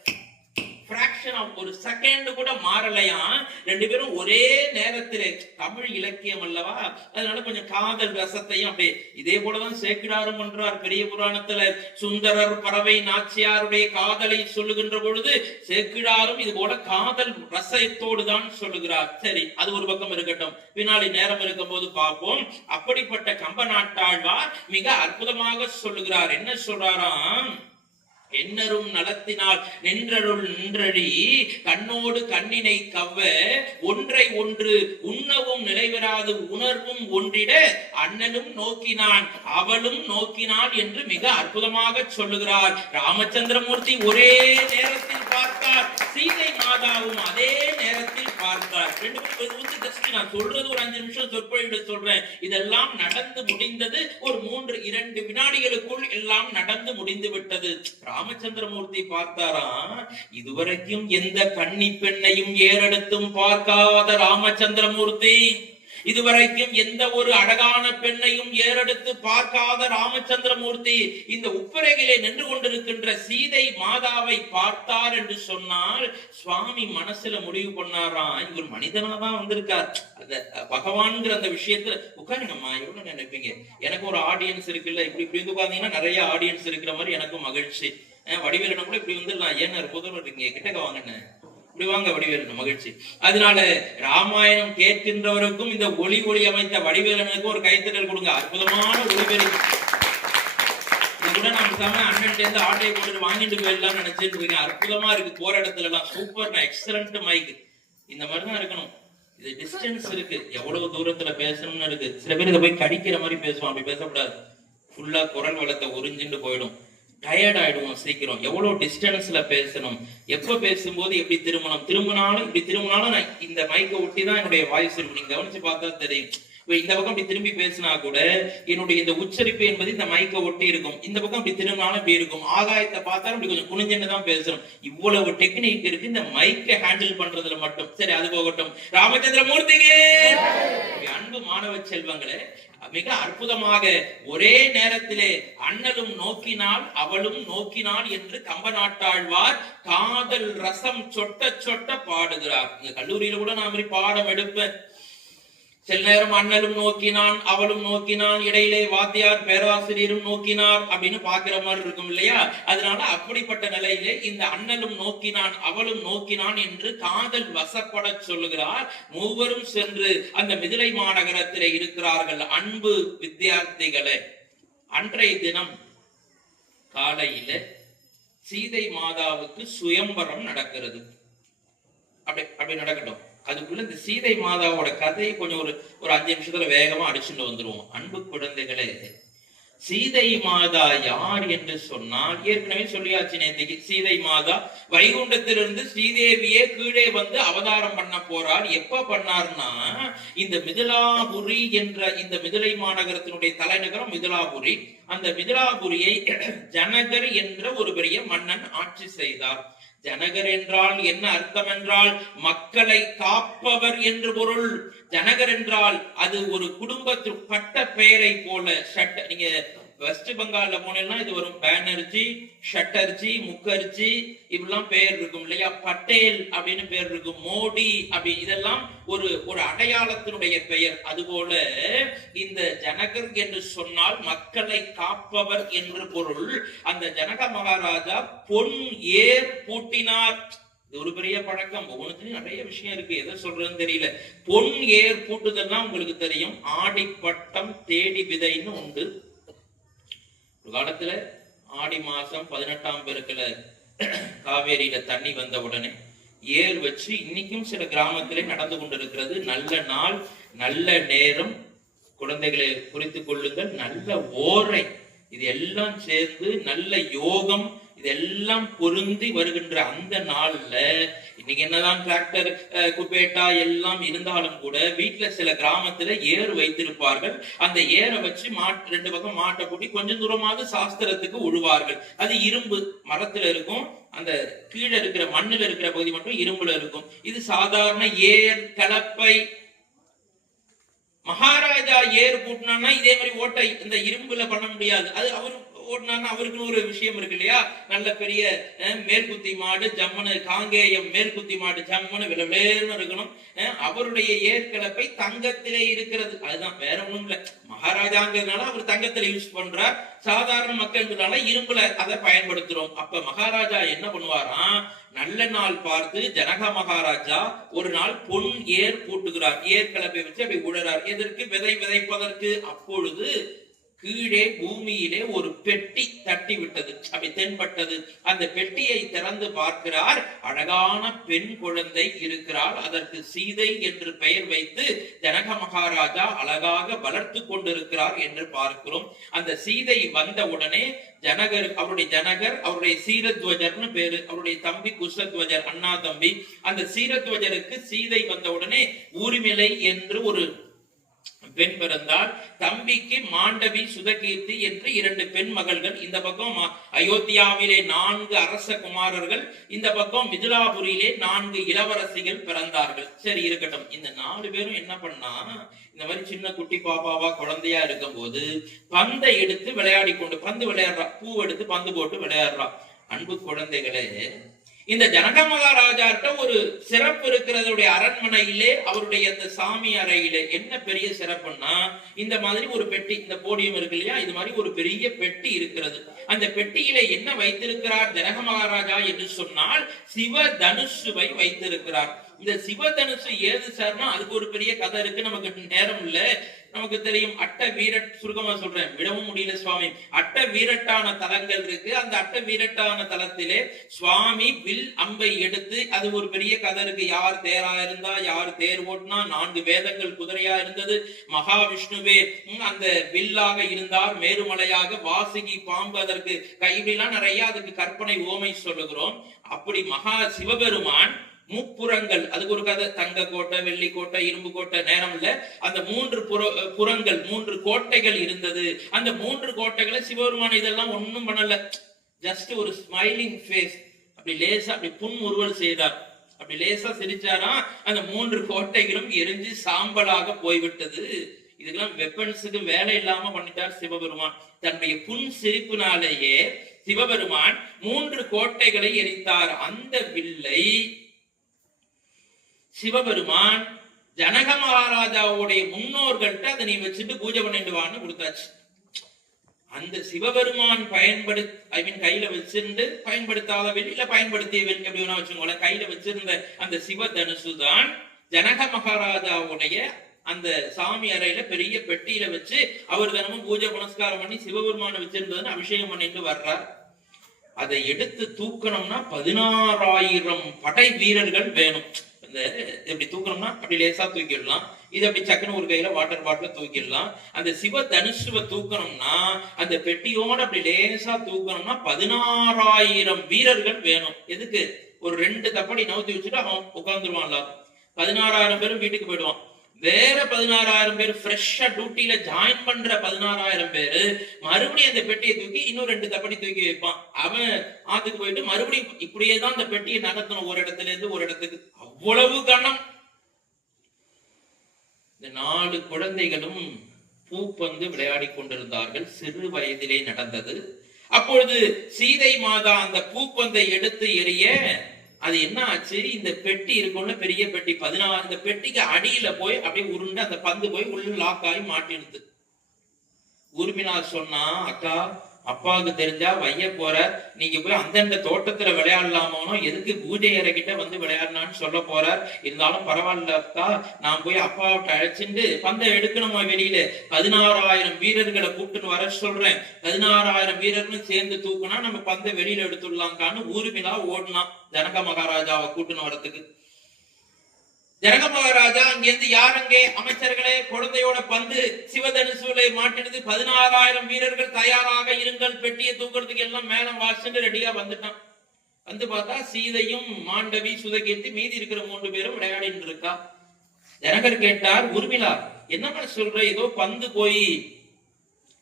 ஒரு செகண்ட் கூட மாறலையா, ரெண்டு பேரும் ஒரே நேரத்திலே. தமிழ் இலக்கியம் அல்லவா, அதனால கொஞ்சம் காதல் ரசத்தையும் அப்படியே இதே போலதான் சேக்கிடாரும் பண்றார். பெரிய புராணத்துல சுந்தரர் பறவை நாச்சியாருடைய காதலை சொல்லுகின்ற பொழுது சேக்கிடாரும் இது போல காதல் ரசத்தோடு தான் சொல்லுகிறார். சரி, அது ஒரு பக்கம் இருக்கட்டும், பின்னாடி நேரம் இருக்கும் போது பார்ப்போம். அப்படிப்பட்ட கம்ப நாட்டாழ்வார் மிக அற்புதமாக சொல்லுகிறார். என்ன சொல்றாராம்? என்னரும் நலத்தினால் நின்றருள் நின்றழி கண்ணோடு கண்ணினை கவ்வ ஒன்றை ஒன்று உண்ணவும் நிலைவராது உணர்வும் ஒன்றிட அண்ணனும் நோக்கினான் அவளும் நோக்கினாள் என்று மிக அற்புதமாக சொல்லுகிறார். ராமச்சந்திரமூர்த்தி ஒரே நேரத்தில் பார்த்தார், சீதை மாதாவும் அதே நேரத்தில் பார்த்தார். நான் சொல்றது ஒரு 5 நிமிஷம் சொற்பொழிவு சொல்றேன். இதெல்லாம் நடந்து முடிந்தது ஒரு 2 வினாடிகளுக்குள் எல்லாம் நடந்து முடிந்து விட்டது. ராமச்சந்திரமூர்த்தி பார்த்தாராம், இதுவரைக்கும் எந்த கன்னி பெண்ணையும் ஏறெடுத்தும் பார்க்காத ராமச்சந்திரமூர்த்தி, இதுவரைக்கும் எந்த ஒரு அழகான பெண்ணையும் ஏறெடுத்து பார்க்காத ராமச்சந்திரமூர்த்தி இந்த உப்பரையிலே நின்று கொண்டிருக்கின்ற சீதை மாதாவை பார்த்தார் என்று சொன்னால் சுவாமி மனசுல முடிவு பண்ணாராம், இவர் மனிதனாதான் வந்திருக்கார். அந்த பகவான்கிற அந்த விஷயத்துல உட்காருங்கம்மா, எவ்வளவு நினைப்பீங்க, எனக்கு ஒரு ஆடியன்ஸ் இருக்குல்ல, இப்படி இப்படி வந்து பாத்தீங்கன்னா நிறைய ஆடியன்ஸ் இருக்கிற மாதிரி எனக்கும் மகிழ்ச்சி. வடிவேலனை கூட இப்படி வந்துடலாம், ஏன்னா புதர் இங்க கிட்டக்க வாங்கன்னு இப்படி வாங்க வடிவேலன் மகிழ்ச்சி. அதனால ராமாயணம் கேட்கின்றவருக்கும் இந்த ஒளி அமைத்த வடிவேலனுக்கும் ஒரு கைத்தட்டல் கொடுங்க. அற்புதமான ஒளிபெருக்கி. இந்த கூட நான் அண்ணன் சேர்ந்து ஆட்டையை போட்டு வாங்கிட்டு போயிடலாம் நினைச்சிட்டு இருக்கேன். அற்புதமா இருக்கு, போற இடத்துல எல்லாம் சூப்பர் எக்ஸலண்ட் மைக். இந்த மாதிரிதான் இருக்கணும். இது டிஸ்டன்ஸ் இருக்கு, எவ்வளவு தூரத்துல பேசணும்னு இருக்கு. சில பேர் இதை போய் கடிக்கிற மாதிரி பேசுவான், அப்படி பேசக்கூடாது. ஃபுல்லா குரல் வளத்தை உறிஞ்சிட்டு போயிடும், டயர்ட் ஆயிடுவோம் சீக்கிரம். எவ்வளவு டிஸ்டன்ஸ்ல பேசணும், எப்ப பேசும்போது எப்படி திரும்பினாலும் இப்படி திரும்பினாலும் நான் இந்த மைக்கை ஒட்டிதான் என்னுடைய வாய்ஸ் இருக்கும். நீங்க கவனிச்சு பார்த்தா தெரியும். இந்த பக்கம் அப்படி திரும்பி பேசினா கூட என்னுடைய இந்த உச்சரிப்பு என்பது இந்த மைக்கை ஒட்டி இருக்கும். இந்த பக்கம் அப்படி திரும்பினாலும் இப்படி இருக்கும். ஆகாயத்தை பார்த்தாலும் இப்படி கொஞ்சம் குனிஞ்சு தான் பேசணும். இவ்வளவு டெக்னிக் இருக்கு இந்த மைக்கை ஹேண்டில் பண்றதுல மட்டும். சரி, அது போகட்டும். ராமச்சந்திர மூர்த்திக்கு அன்பு மாணவ செல்வங்களே, மிக அற்புதமாக ஒரே நேரத்திலே அண்ணலும் நோக்கினாள் அவளும் நோக்கினாள் என்று கம்பநாட்டாழ்வார் காதல் ரசம் சொட்ட சொட்ட பாடுகிறார். இந்த கல்லூரியில கூட நான் மாதிரி பாடம் எடுப்பேன். சில நேரம் அண்ணலும் நோக்கினான் அவளும் நோக்கினான், இடையிலே வாத்தியார் பேராசிரியரும் நோக்கினார் அப்படின்னு பாக்குற மாதிரி இருக்கும் இல்லையா? அதனால அப்படிப்பட்ட நிலையிலே இந்த அண்ணலும் நோக்கினான் அவளும் நோக்கினான் என்று காதல் வசப்பட சொல்லுகிறார். மூவரும் சென்று அந்த மிதிலை மாநகரத்திலே இருக்கிறார்கள். அன்பு வித்தியார்த்திகளே, அன்றைய தினம் காலையில சீதை மாதாவுக்கு சுயம்பரம் நடக்கிறது. அப்படி நடக்கட்டும். அதுக்குள்ள இந்த சீதை மாதாவோட கதையை கொஞ்சம் ஒரு 5 நிமிஷத்துல வேகமா அடிச்சுட்டு வந்துருவோம். அன்பு குழந்தைகளே, சீதை மாதா யார் என்று சொன்னால் ஏற்கனவே சொல்லியாச்சு நேற்றுக்கு. சீதை மாதா வைகுண்டத்திலிருந்து ஸ்ரீதேவியே கீழே வந்து அவதாரம் பண்ண போறார். எப்ப பண்ணார்னா, இந்த மிதிலாபுரி என்ற இந்த மிதிலை மாநகரத்தினுடைய தலைநகரம் மிதிலாபுரி. அந்த மிதிலாபுரியை ஜனகர் என்ற ஒரு பெரிய மன்னன் ஆட்சி செய்தார். ஜனகர் என்றால் என்ன அர்த்தம் என்றால் மக்களை காப்பவர் என்று பொருள். ஜனகர் என்றால் அது ஒரு குடும்பத்து பட்ட பெயரை போல. நீங்க வெஸ்ட் பெங்கால்ல போனீங்கன்னா இது வரும், பானர்ஜி, ஷட்டர்ஜி, முகர்ஜி இப்படிலாம் பேர் இருக்கும் இல்லையா? பட்டேல் அப்படின்னு பேர் இருக்கும், மோடி அப்படி, இதெல்லாம் ஒரு அடையாளத்தினுடைய பெயர். அதுபோல இந்த ஜனகர் என்று சொன்னால் மக்களை காப்பவர் என்று பொருள். அந்த ஜனக மகாராஜா பொன் ஏர் பூட்டினார். இது ஒரு பெரிய பழக்கம். ஒவ்வொன்றுலையும் நிறைய விஷயம் இருக்கு, எதை சொல்றதுன்னு தெரியல. பொன் ஏர் பூட்டுதல்னா உங்களுக்கு தெரியும், ஆடிப்பட்டம் தேடி விதைன்னு உண்டு. ஒரு காலத்துல ஆடி மாசம் 18ஆம் பெருக்குல காவேரியில தண்ணி வந்த உடனே ஏர் வச்சு, இன்னைக்கும் சில கிராமத்திலே நடந்து கொண்டிருக்கிறது. நல்ல நாள், நல்ல நேரம், குழந்தைகளை குறித்து கொள்ளுங்கள், நல்ல ஓரை, இது எல்லாம் சேர்ந்து நல்ல யோகம், இதெல்லாம் பொருந்தி வருகின்ற அந்த நாள்ல, இன்னைக்கு என்னதான் டிராக்டர் குபேட்டா எல்லாம் இருந்தாலும் கூட வீட்டுல சில கிராமத்துல ஏர் வைத்திருப்பார்கள். அந்த ஏரை வச்சு 2 பக்கம் மாட்டை பூட்டி கொஞ்சம் தூரமாவது சாஸ்திரத்துக்கு உழுவார்கள். அது இரும்பு மரத்துல இருக்கும், அந்த கீழே இருக்கிற மண்ணுல இருக்கிற பகுதி மட்டும் இரும்புல இருக்கும். இது சாதாரண ஏர் கலப்பை. மகாராஜா ஏர் பூட்டினா இதே மாதிரி ஓட்டை இந்த இரும்புல பண்ண முடியாது. அது அவர் ஓட்டினார்னா அவருக்குன்னு ஒரு விஷயம் இருக்கு இல்லையா? நல்ல பெரிய மேற்குத்தி மாடு ஜம்முன்னு, காங்கேயம் மேற்குத்தி மாடு ஜம்முன்னு விளவேர்னு இருக்கணும். அவருடைய ஏற்கலப்பை தங்கத்திலே இருக்கிறது. அதுதான், வேற ஒண்ணும் இல்லை. மகாராஜாங்கிறதுனால அவர் தங்கத்துல யூஸ் பண்றார், சாதாரண மக்கள்னால இரும்புல அதை பயன்படுத்துறோம். அப்ப மகாராஜா என்ன பண்ணுவாராம், நல்ல நாள் பார்த்து ஜனக மகாராஜா ஒரு நாள் பொன் ஏர் பூட்டுகிறார். ஏற்கலப்பை வச்சு அப்படி உழறார். எதற்கு? விதை விதைப்பதற்கு. அப்பொழுது கீழே பூமியிலே ஒரு பெட்டி தட்டி விட்டது, அப்படி தென்பட்டது. அந்த பெட்டியை திறந்து பார்க்கிறார். அழகான பெண் குழந்தை இருக்கிறாள். அதற்கு சீதை என்று பெயர் வைத்து ஜனக மகாராஜா அழகாக வளர்த்து கொண்டிருக்கிறார் என்று பார்க்கிறோம். அந்த சீதை வந்த உடனே அவருடைய சீரத்வஜர்னு பேரு, அவருடைய தம்பி குஷத்வஜர், அண்ணா தம்பி. அந்த சீரத்வஜருக்கு சீதை வந்த உடனே ஊர்மிளை என்று ஒரு பெண் பிறந்தால். தம்பிக்கு மாண்டவி, சுதகீர்த்தி என்று 2 பெண் மகள்கள். இந்த பக்கம் அயோத்தியாவிலே 4 அரச குமாரர்கள், இந்த பக்கம் மிதிலாபுரியிலே 4 இளவரசிகள் பிறந்தார்கள். சரி, இருக்கட்டும். இந்த 4 பேரும் என்ன பண்ணா, இந்த மாதிரி சின்ன குட்டி பாப்பாவா குழந்தையா இருக்கும் போது பந்தை எடுத்து விளையாடி கொண்டு, பந்து விளையாடுறா, பூ எடுத்து பந்து போட்டு விளையாடுறா. அன்பு குழந்தைகளே, இந்த ஜனக மகாராஜாட்ட ஒரு சிறப்பு இருக்கிறதுடைய அரண்மனையிலே, அவருடைய அந்த சாமி அறையிலே என்ன பெரிய சிறப்புன்னா, இந்த மாதிரி ஒரு பெட்டி, இந்த போடியம் இருக்கு இல்லையா, இது மாதிரி ஒரு பெரிய பெட்டி இருக்கிறது. அந்த பெட்டியில என்ன வைத்திருக்கிறார் ஜனக மகாராஜா என்று சொன்னால், சிவ தனுஷுவை வைத்திருக்கிறார். இந்த சிவதனுசு ஏது சார்னா அதுக்கு ஒரு பெரிய கதை இருக்கு, நமக்கு நேரம் இல்ல. நமக்கு தெரியும் அட்ட வீரட், சுருக்கமா சொல்றேன், விடவும் முடியல சுவாமி, அட்ட வீரட்டான தலங்கள் இருக்கு. அந்த அட்ட வீரட்டான தலத்திலே சுவாமி வில் அம்பை எடுத்து, அது ஒரு பெரிய கதை இருக்கு. யார் தேரா இருந்தா, யார் தேர் ஓட்டினா, 4 வேதங்கள் குதிரையா இருந்தது, மகாவிஷ்ணுவே அந்த வில்லாக இருந்தார், மேருமலையாக, வாசுகி பாம்பு அதற்கு கைவிலாம் நிறைய அதுக்கு கற்பனை ஓமை சொல்லுகிறோம். அப்படி மகா சிவபெருமான் முப்புறங்கள், அதுக்கு ஒரு கதை, தங்க கோட்டை, வெள்ளி கோட்டை, இரும்பு கோட்டை, நேரம் இல்ல, அந்த 3 புறங்கள் 3 கோட்டைகள் இருந்தது. அந்த 3 கோட்டைகளை சிவபெருமான் இதெல்லாம் ஒண்ணும் பண்ணல, ஜஸ்ட் ஒரு ஸ்மைலிங் ஃபேஸ், அப்படி லேசா அப்படி புன்முறுவல் செய்தார், அப்படி லேசா சிரிச்சாரா, அந்த 3 கோட்டைகளும் எரிஞ்சு சாம்பலாக போய்விட்டது. இதுக்கெல்லாம் வெப்பன்ஸுக்கு வேலை இல்லாம பண்ணிட்டார் சிவபெருமான். தன்னுடைய புன் சிரிப்பினாலேயே சிவபெருமான் 3 கோட்டைகளை எரித்தார். அந்த வில்லை சிவபெருமான் ஜனக மகாராஜாவுடைய முன்னோர்கள்ட்ட அதை நீ வச்சுட்டு பூஜை பண்ணிட்டு வான்னு கொடுத்தாச்சு. அந்த சிவபெருமான் கையில வச்சிருந்து பயன்படுத்தாத வெளியில பயன்படுத்திய வெளி எப்படி வேணா வச்சுக்கோங்களேன், கையில வச்சிருந்த அந்த சிவ தனுசு தான் ஜனக மகாராஜாவுடைய அந்த சாமி அறையில பெரிய பெட்டியில வச்சு அவர் தினமும் பூஜை புனஸ்காரம் பண்ணி சிவபெருமான வச்சிருந்ததுன்னு அபிஷேகம் பண்ணிட்டு வர்றார். அதை எடுத்து தூக்கணும்னா 16,000 படை வீரர்கள் வேணும். எப்படி தூக்கணும்னா அப்படி லேசா தூக்கிடலாம், இது அப்படி சக்குன்னு ஒரு கையில வாட்டர் பாட்டில தூக்கிடலாம். அந்த சிவ தனுசுவை தூக்கணும்னா, அந்த பெட்டியோட அப்படி லேசா தூக்கணும்னா 16,000 வீரர்கள் வேணும். எதுக்கு? ஒரு 2 தப்படி நவுத்தி வச்சுட்டு அவன் உட்கார்ந்துருவான். 16,000 பேரும் வீட்டுக்கு போயிடுவான். வேற 16,000 பேர் ஃப்ரெஷ்ஷா டியூட்டில ஜாயின் பண்ற 16,000 பேரு மறுபடியும் அந்த பெட்டியை தூக்கி இன்னும் 2 தப்படி தூக்கி வைப்பான். அவன் ஆத்துக்கு போயிட்டு மறுபடியும் இப்படியே தான் அந்த பெட்டியை நகர்த்தணும், ஒரு இடத்துல இருந்து ஒரு இடத்துக்கு. அவ்வளவு கணம். இந்த 4 குழந்தைகளும் பூப்பந்து விளையாடி கொண்டிருந்தார்கள். சிறு வயதிலே நடந்தது. அப்பொழுது சீதை மாதா அந்த பூப்பந்தை எடுத்து எறிய, அது என்ன ஆச்சு, இந்த பெட்டி இருக்கும்ல, பெரிய பெட்டி 16, இந்த பெட்டிக்கு அடியில போய் அப்படியே உருண்டு அந்த பந்து போய் உள்ள லாக் ஆகி மாட்டிடுது. உரிமையாளர் சொன்னா, அக்கா அப்பாவுக்கு தெரிஞ்சா வைய போற, நீங்க போய் அந்தந்த தோட்டத்துல விளையாடலாமோ, எதுக்கு பூஜை அறைகிட்ட வந்து விளையாடலான்னு சொல்ல போற, இருந்தாலும் பரவாயில்ல அக்கா, நான் போய் அப்பாவிட்ட அழைச்சிட்டு பந்தை எடுக்கணுமா வெளியில, 16,000 வீரர்களை கூப்பிட்டு வர சொல்றேன், 16,000 வீரர்களும் சேர்ந்து தூக்குனா நம்ம பந்தை வெளியில எடுத்துடலாங்கான்னு ஊர்மிளா ஓடினான் ஜனக மகாராஜாவை கூட்டுன்னு வரத்துக்கு. ஜனக மகாராஜா அங்கிருந்து, யார் அங்கே அமைச்சர்களே, குழந்தையோட பந்து சிவதனுசுலை மாட்டினது, 16,000 வீரர்கள் தயாராக இருங்கள், பெட்டியை தூக்குறதுக்கு எல்லாம் மேலம் வாசல் ரெடியா வந்துட்டான். வந்து பார்த்தா சீதையும் மாண்டவி சுதகீர்த்தி மீதி இருக்கிற 3 பேரும் விளையாடிட்டு இருக்கா. ஜனகர் கேட்டார், உர்மிளா என்னமா சொல்ற, ஏதோ பந்து போய்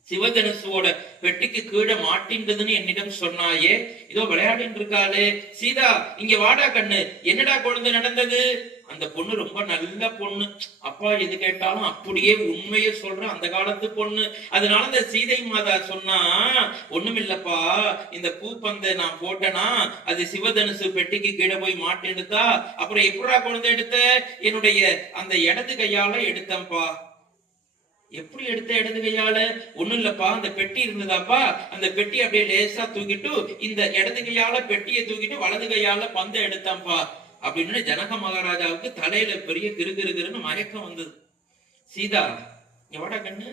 சிவதனுசுவோட பெட்டிக்கு கீழே மாட்டின்றதுன்னு என்னிடம் சொன்னாயே, இதோ விளையாடிட்டு இருக்காளே, சீதா இங்க வாடா கண்ணு, என்னடா குழந்தை நடந்தது? அந்த பொண்ணு ரொம்ப நல்ல பொண்ணு, அப்பா எது கேட்டாலும் அப்படியே உண்மையை சொல்ற அந்த காலத்து பொண்ணு. அதனால இந்த சீதை மாதா சொன்னா, ஒண்ணுமில்லப்பா, இந்த பூப்பந்தை நான் போட்டேனா அது சிவதனுசு பெட்டிக்கு கீழே போய் மாட்டிடுதா, அப்புறம் எப்படா குழந்தை எடுத்த? என்னுடைய அந்த இடது கையால எடுத்தேன்ப்பா. எப்படி எடுத்த இடது கையால? ஒண்ணும் இல்லப்பா, அந்த பெட்டி இருந்ததாப்பா, அந்த பெட்டி அப்படியே லேசா தூக்கிட்டு இந்த இடது கையால பெட்டியை தூக்கிட்டு வலது கையால பந்தை எடுத்தான்ப்பா அப்படின்னு ஜனக மகாராஜாவுக்கு தலையில பெரிய கிருகிருன்னு மயக்கம் வந்தது. சீதா எவடா கண்ணு,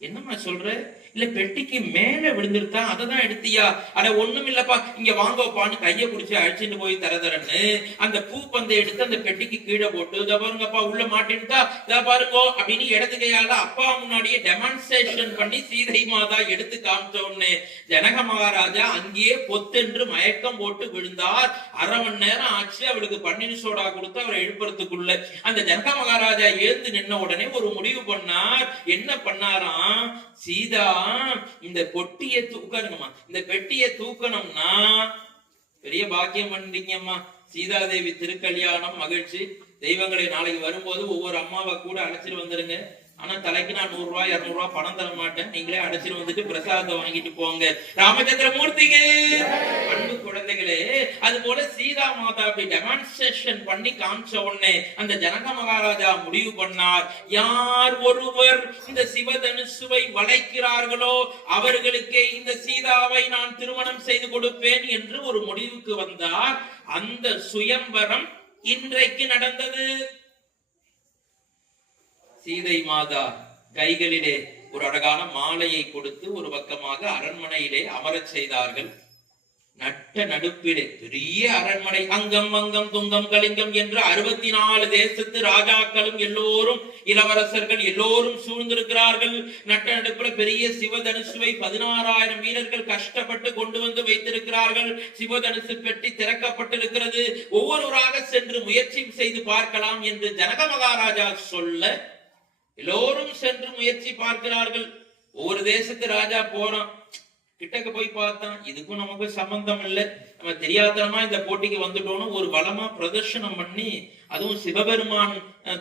என்னம்மா சொல்ற? இல்ல பெட்டிக்கு மேல விழுந்துருத்தா, அததான் எடுத்தியா? அட ஒண்ணும் இல்லப்பா, இங்க வாங்கப்பான்னு கைய புடிச்சு அழிச்சுட்டு போய் தரன்னு அந்த பூ பந்தை எடுத்து அந்த பெட்டிக்கு கீழே போட்டு, இத பாருங்கப்பா உள்ள மாட்டின்ட்டா, இத பாருங்கோ அப்படின்னு இடது கையால அப்பா முன்னாடியே டெமான்ஸ்ட்ரேஷன் பண்ணி சீதை மாதா எடுத்து காமிச்ச உடனே ஜனக மகாராஜா அங்கேயே பொத்தென்று மயக்கம் போட்டு விழுந்தார். 1/2 மணி நேரம் ஆச்சு அவளுக்கு பன்னீர் சோடா கொடுத்து அவரை எழுப்புறதுக்குள்ள. அந்த ஜனக மகாராஜா எழுந்து நின்ன உடனே ஒரு முடிவு பண்ணார். என்ன பண்ணாராம், சீதா இந்த பொட்டியை தூக்கணுமா, இந்த பெட்டியை தூக்கணும்னா பெரிய பாக்கியம் பண்ணீங்கம்மா. சீதாதேவி திருக்கல்யாணம் மகிழ்ச்சி. தெய்வங்களை நாளைக்கு வரும்போது ஒவ்வொரு அம்மாவை கூட அழைச்சிட்டு வந்துருங்க. ஆனா தலைக்கு நான் 100 ரூபாய் 200 ரூபாய் பணம் தர மாட்டேன், நீங்களே அடைச்சிட்டு வந்துட்டு பிரசாதத்தை வாங்கிட்டு போங்க. ராமச்சந்திர மூர்த்திக்கு அன்பு குழந்தைகளே, அது போல சீதா மாதா அப்படி டெமான்ஸ்ட்ரேஷன் பண்ணி காமிச்ச உடனே அந்த ஜனக மகாராஜா முடிவு பண்ணார், யார் ஒருவர் இந்த சிவதனுசுவை வளைக்கிறார்களோ அவர்களுக்கே இந்த சீதாவை நான் திருமணம் செய்து கொடுப்பேன் என்று ஒரு முடிவுக்கு வந்தார். அந்த சுயம்பரம் இன்றைக்கு நடந்தது. சீதை மாதா கைகளிலே ஒரு அழகான மாலையை கொடுத்து ஒரு பக்கமாக அரண்மனையிலே அமரச் செய்தார்கள். நட்ட நடுப்பிலே பெரிய அரண்மனை, அங்கம் அங்கம் துங்கம் கலிங்கம் என்று 64 தேசத்து ராஜாக்களும் எல்லோரும் இளவரசர்கள் எல்லோரும் சூழ்ந்திருக்கிறார்கள். நட்ட நடுப்புல பெரிய சிவதனுசுவை 16,000 வீரர்கள் கஷ்டப்பட்டு கொண்டு வந்து வைத்திருக்கிறார்கள். சிவதனுசு பெட்டி திறக்கப்பட்டிருக்கிறது. ஒவ்வொருவராக சென்று முயற்சி செய்து பார்க்கலாம் என்று ஜனக மகாராஜா சொல்ல எல்லோரும் சென்று முயற்சி பார்க்கிறார்கள். ஒவ்வொரு தேசத்து ராஜா போறான், கிட்டக்க போய் பார்த்தான், இதுக்கும் நமக்கு சம்பந்தம் இல்லை, நம்ம தெரியாதனமா இந்த போட்டிக்கு வந்துட்டோம்னு ஒரு பலமா பிரதர்ஷனம் பண்ணி, அதுவும் சிவபெருமான்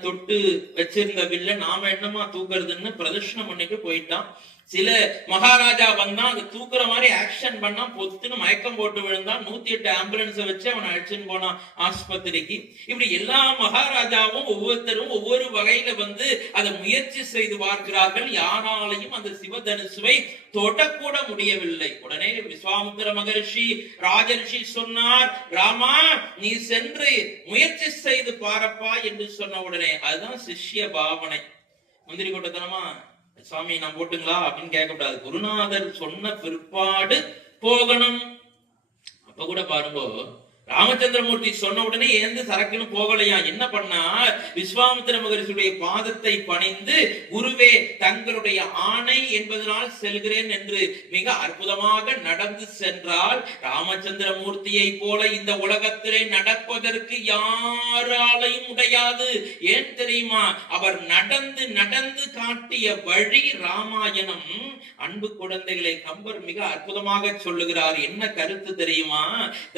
தொட்டு வச்சிருந்த வில்ல நாம என்னமா தூக்குறதுன்னு பிரதர்ஷனம் பண்ணிட்டு போயிட்டான். சில மகாராஜா வந்தா அது தூக்குற மாதிரி ஆக்ஷன் பண்ணா, பொத்துன்னு மயக்கம் போட்டு விழுந்தான். 108 ஆம்புலன்ஸ் வச்சு அவனை அழைச்சுன்னு போனான் ஆஸ்பத்திரிக்கு. இப்படி எல்லா மகாராஜாவும் ஒவ்வொருத்தரும் ஒவ்வொரு வகையில வந்து அதை முயற்சி செய்து பார்க்கிறார்கள். யாராலையும் அந்த சிவதனுசுவை தொடக்கூட முடியவில்லை. உடனே விஸ்வாமித்திர மகரிஷி ராஜரிஷி சொன்னார், ராமா நீ சென்று முயற்சி செய்து பாரப்பா என்று சொன்ன உடனே, அதுதான் சிஷ்ய பாவனை. முந்திரி கொட்டத்தனமா சாமி நான் போட்டுங்களா அப்படின்னு கேட்கக்கூடாது. குருநாதர் சொன்ன பிற்பாடு போகணும். அப்ப கூட பாருங்க, ராமச்சந்திரமூர்த்தி சொன்ன உடனே ஏந்து சரக்குன்னு போகலையா. என்ன பண்ணா, விஸ்வாமித்திர மகரிஷியுடைய பாதத்தை பணிந்து, குருவே தங்களுடைய ஆணை என்பதனால் செல்கிறேன் என்று மிக அற்புதமாக நடந்து சென்றால், ராமச்சந்திரமூர்த்தியை போல இந்த உலகத்திலே நடப்பதற்கு யாராலையும் முடியாது. ஏன் தெரியுமா, அவர் நடந்து நடந்து காட்டிய வழி ராமாயணம். அன்பு குழந்தைகளை, கம்பர் மிக அற்புதமாக சொல்லுகிறார். என்ன கருத்து தெரியுமா,